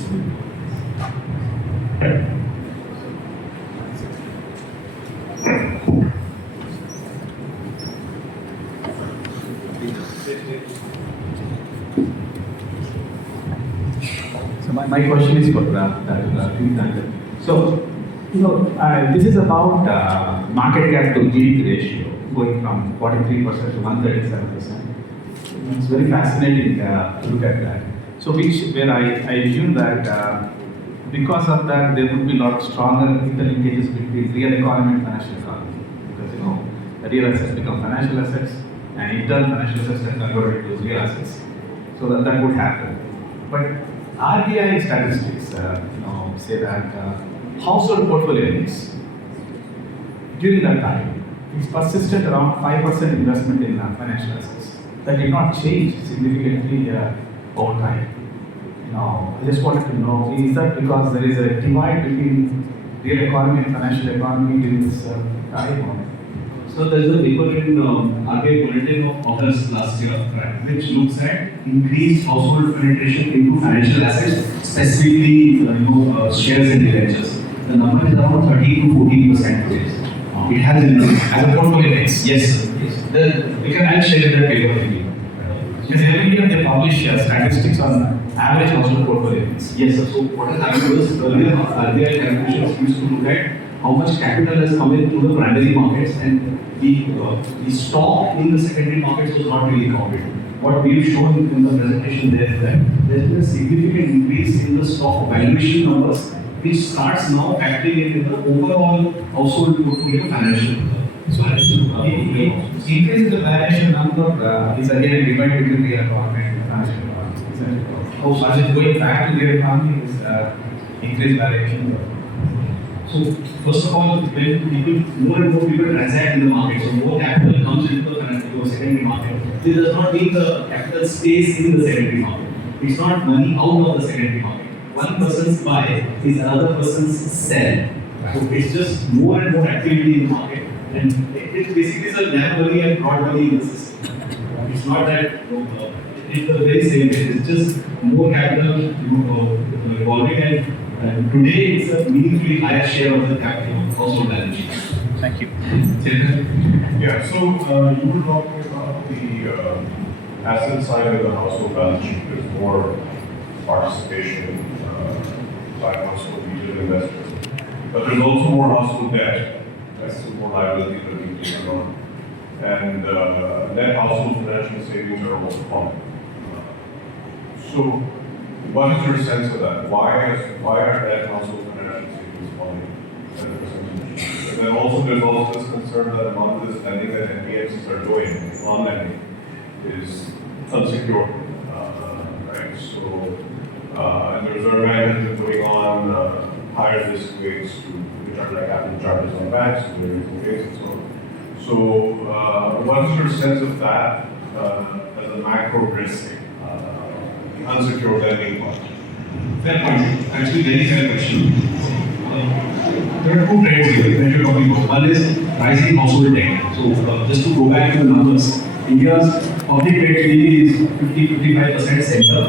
So my question is for Tirthankar. So, this is about market cap to GDP ratio going from 43% to 137%. It's very fascinating to look at that. So, where I assume that because of that, there would be a lot of stronger interlinkages between real economy and financial economy. Because the real assets become financial assets, and in turn, financial assets are converted to real assets. So that would happen. But RBI statistics, say that household portfolio index during that time is persistent around 5% investment in financial assets. That did not change significantly over time. I just wanted to know, is that because there is a divide between real economy and financial economy during this time? So there's a paper in RBI Bulletin of August last year, which looks at increased household penetration into financial assets, specifically shares and debentures. The number is around 13 to 14% today. It has increased as a portfolio mix. Yes, yes. I'll share that paper with you. Because every year they publish statistics on average household portfolio mix. Yes, sir. So what has happened was earlier RBI calculations used to look at how much capital has come in through the primary markets, and the stock in the secondary markets was not really counted. What we've shown in the presentation there is that there's been a significant increase in the stock valuation numbers, which starts now factoring in the overall household portfolio financial. So increase in the valuation number is again divided between real economy and financial economy. So as it going back to real economy is increased valuation. So first of all, when more and more people transact in the market, so more capital comes into the secondary market. This does not mean the capital stays in the secondary market. It's not money out of the secondary market. One person's buy is another person's sell. So it's just more and more activity in the market, and it basically is a narrow money and broad money in the system. It's not that it's the very same way. It's just more capital evolving, and today it's a meaningfully higher share of the capital household balance sheet. Thank you. Yeah, so you were talking about the asset side of the household balance sheet. There's more participation by household retail investors. But there's also more household debt. That's more liability that we take on. And net household financial savings are also common. So, what is your sense of that? Why are net household financial savings falling as a percentage? And then also there's also this concern that a lot of this lending that NBFCs are doing, on lending, is unsecured, right? So, and the Reserve Bank has been putting on higher risk weights to charge like capital charges on banks, to raising rates and so on. So, what is your sense of that as a macro risk? Unsecured lending part. Fair point. Actually, very fair question. There are two trends here that you're talking about. One is rising household debt. So, just to go back to the numbers, India's public debt GDP is 50-55% center.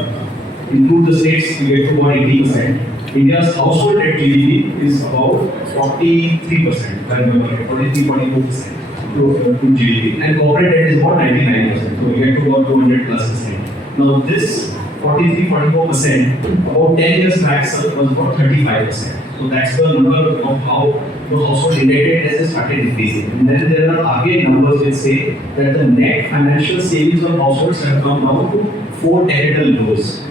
Include the states, we get to about 80%. India's household debt GDP is about 43%, 43-44% to GDP. And corporate debt is about 99%. So, we get to about 200+%. Now, this 43-44%, about 10 years back was about 35%. So that's the number of how the household indebtedness has started increasing. And then there are RBI numbers which say that the net financial savings of households have come down to 4 decadal lows.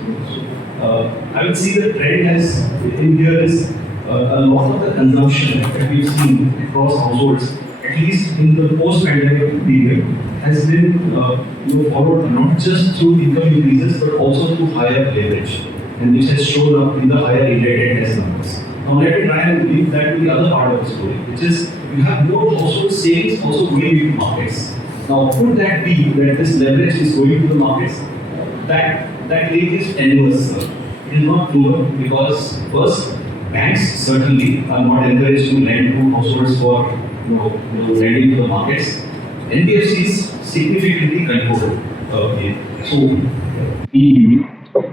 I would see the trend as in here is a lot of the consumption that we've seen across households, at at least in the post-pandemic period, has been followed not just through income increases but also through higher leverage, and which has shown up in the higher indebtedness numbers. Now let me try and link that to the other part of the story, which is you have more household savings also going into markets. Now could that be that this leverage is going to the markets? That link is tenuous, sir. It is not proven because first, banks certainly are not encouraged to lend to households for lending to the markets. NBFCs significantly control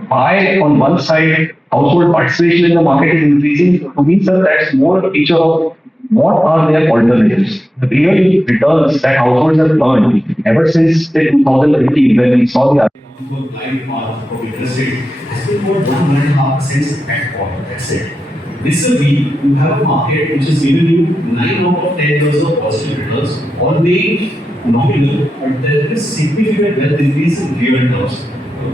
By on one side, household participation in the market is increasing. To me, sir, that's more a feature of what are their alternatives. The real returns that households have earned ever since 2018, when we saw the glide path of interest rate has been about 1.5% at all. That's it. Vis-a-vis, you have a market which has given you 9 out of 10 years of positive returns, albeit nominal, but there is significant wealth increase in real terms.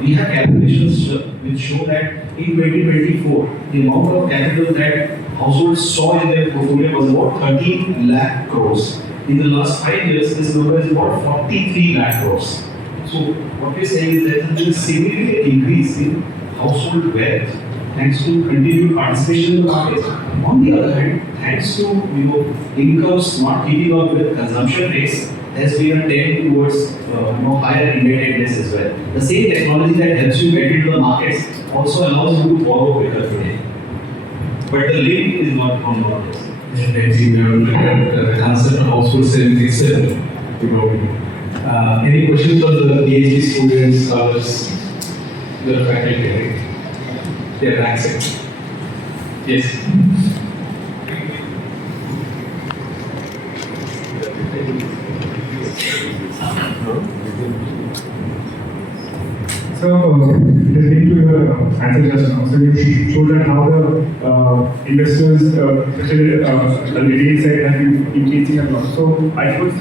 We have calculations which show that in 2024, the amount of capital that households saw in their portfolio was about 13 lakh crores. In the last 5 years, this number is about 43 lakh crores. So what we're saying is that there is a significant increase in household wealth thanks to continued participation in the market. On the other hand, thanks to incomes not keeping up with consumption rates, there's been a trend towards higher indebtedness as well. The same technology that helps you get into the markets also allows you to borrow quicker today. But the link is not from the markets. The concept of household savings itself. Any questions from the PhD students, scholars, the faculty, right? They have access. Yes. So, listening to your answer just now, so you showed that how the investors, especially the retail side, have been increasing a lot. So, I was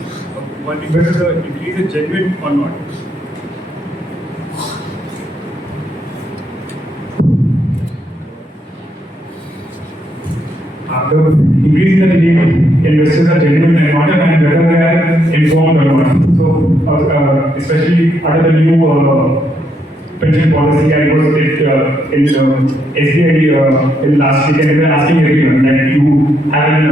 wondering whether the increase is genuine or not. The increase in the retail investors are genuine and not, and whether they are informed or not. So, especially under the new pension policy, I was in SBI in last week, and they were asking everyone that you have an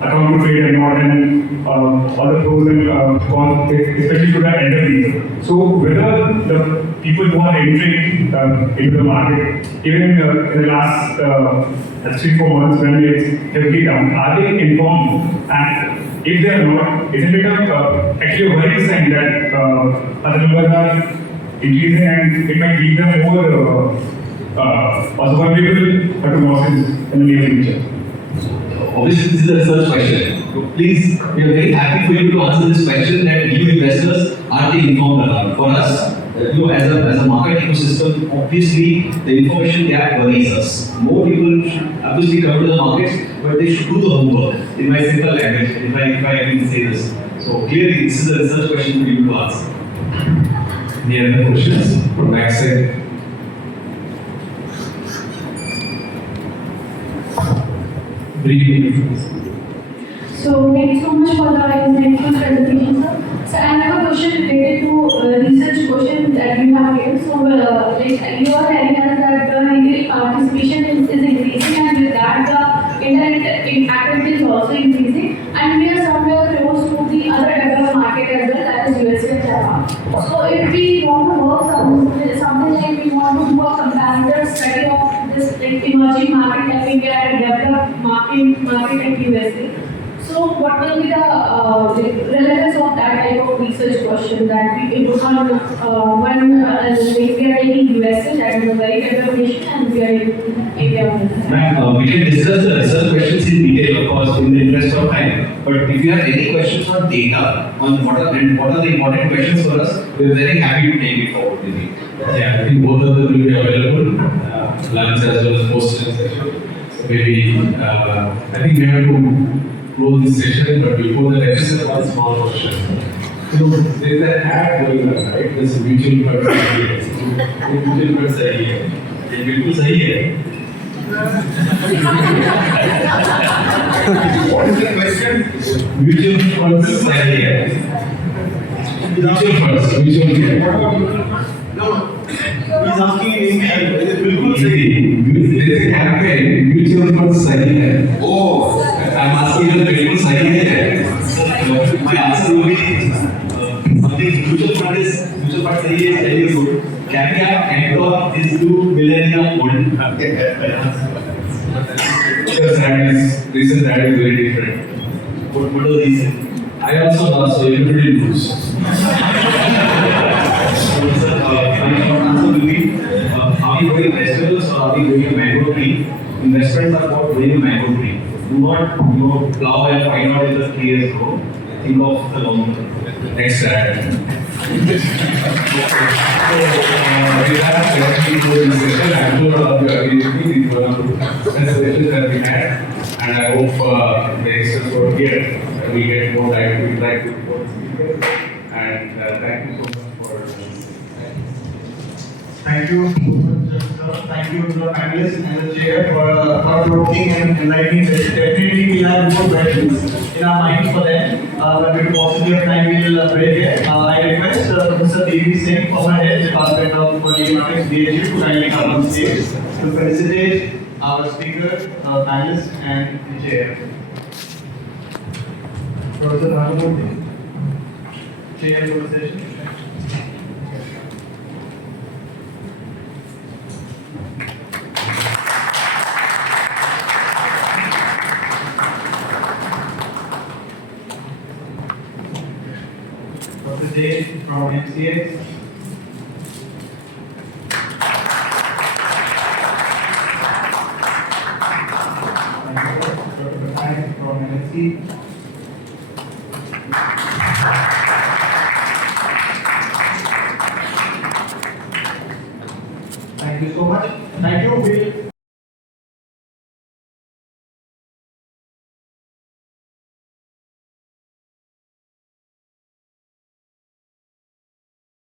account to trade or not, and all the pros and cons, especially to the end of the year. So whether the people who are entering into the market, even in the last 3-4 months when it's heavily down, are they informed? And if they are not, isn't it actually a worrying sign that other numbers are increasing and it might lead them more also vulnerable to losses in the near future? Obviously, this is a research question. So please, we are very happy for you to answer this question that you investors are the informed around. For us, as a market ecosystem, obviously the information gap worries us. More people should obviously come to the markets, but they should do the homework. In my simple language, if I can say this. So clearly, this is a research question for you to answer. Any other questions from back side? So thank you so much for the insightful presentation, sir. So I have a question related to research question that you have here. So like you are telling us that the Indian participation is increasing, and with that the internet activity is also increasing, and we are somewhere close to the other developed market as well, that is USA and Japan. So if we want to work something like we want to do a comparative study of this like emerging market like India and developed market like USA. So what will be the relevance of that type of research question that we when we are taking USA, that is a very developed nation, and we are in India. Ma'am, we can discuss the research questions in detail, of course, in the interest of time. But if you have any questions on data, on what are the important questions for us, we are very happy to take it forward with you. Yeah, I think both of them will be available, lunch as well as post-lunch session. So maybe, I think we have to close this session, but before that, I just have one small question. So there's an ad going on, right? There's a mutual funds idea. Mutual funds idea. ये बिल्कुल सही है, What is the question? Mutual funds idea. Mutual funds. No, he's asking in Hindi. बिल्कुल सही. There is a campaign, mutual funds सही है. Oh, I'm asking you बिल्कुल सही है. My answer will be something mutual fund is very good. Can we have anchor these 2 millennium old? Because recent ad is very different. What was the reason? I also lost, so everybody lose. So, sir, my short answer will be, are we going vegetables or are we going mango tree? Investments are about going mango tree. Do not, plow and find out if the tree is grow. Think of the long term. Next ad. We have actually good discussion. I'm sure all of you agree with me. These were the sessions that we had, and I hope the experts who are here we get more light to interact with both speakers. And thank you so much for. Thank you so much, sir. Thank you to the panelists and the chair for thought-provoking and enlightening session. Definitely, we have more questions in our minds for them. But with possibly of time, we will break it. I request Mr. D.V. Singh, former head Department of Economics, DHU, to kindly come on stage to felicitate our speaker, panelists, and the chair. Professor Bhanumurthy, chair for the session. Dr. J from MCX. Dr. Patnaik from NSE. Thank you so much. Thank you.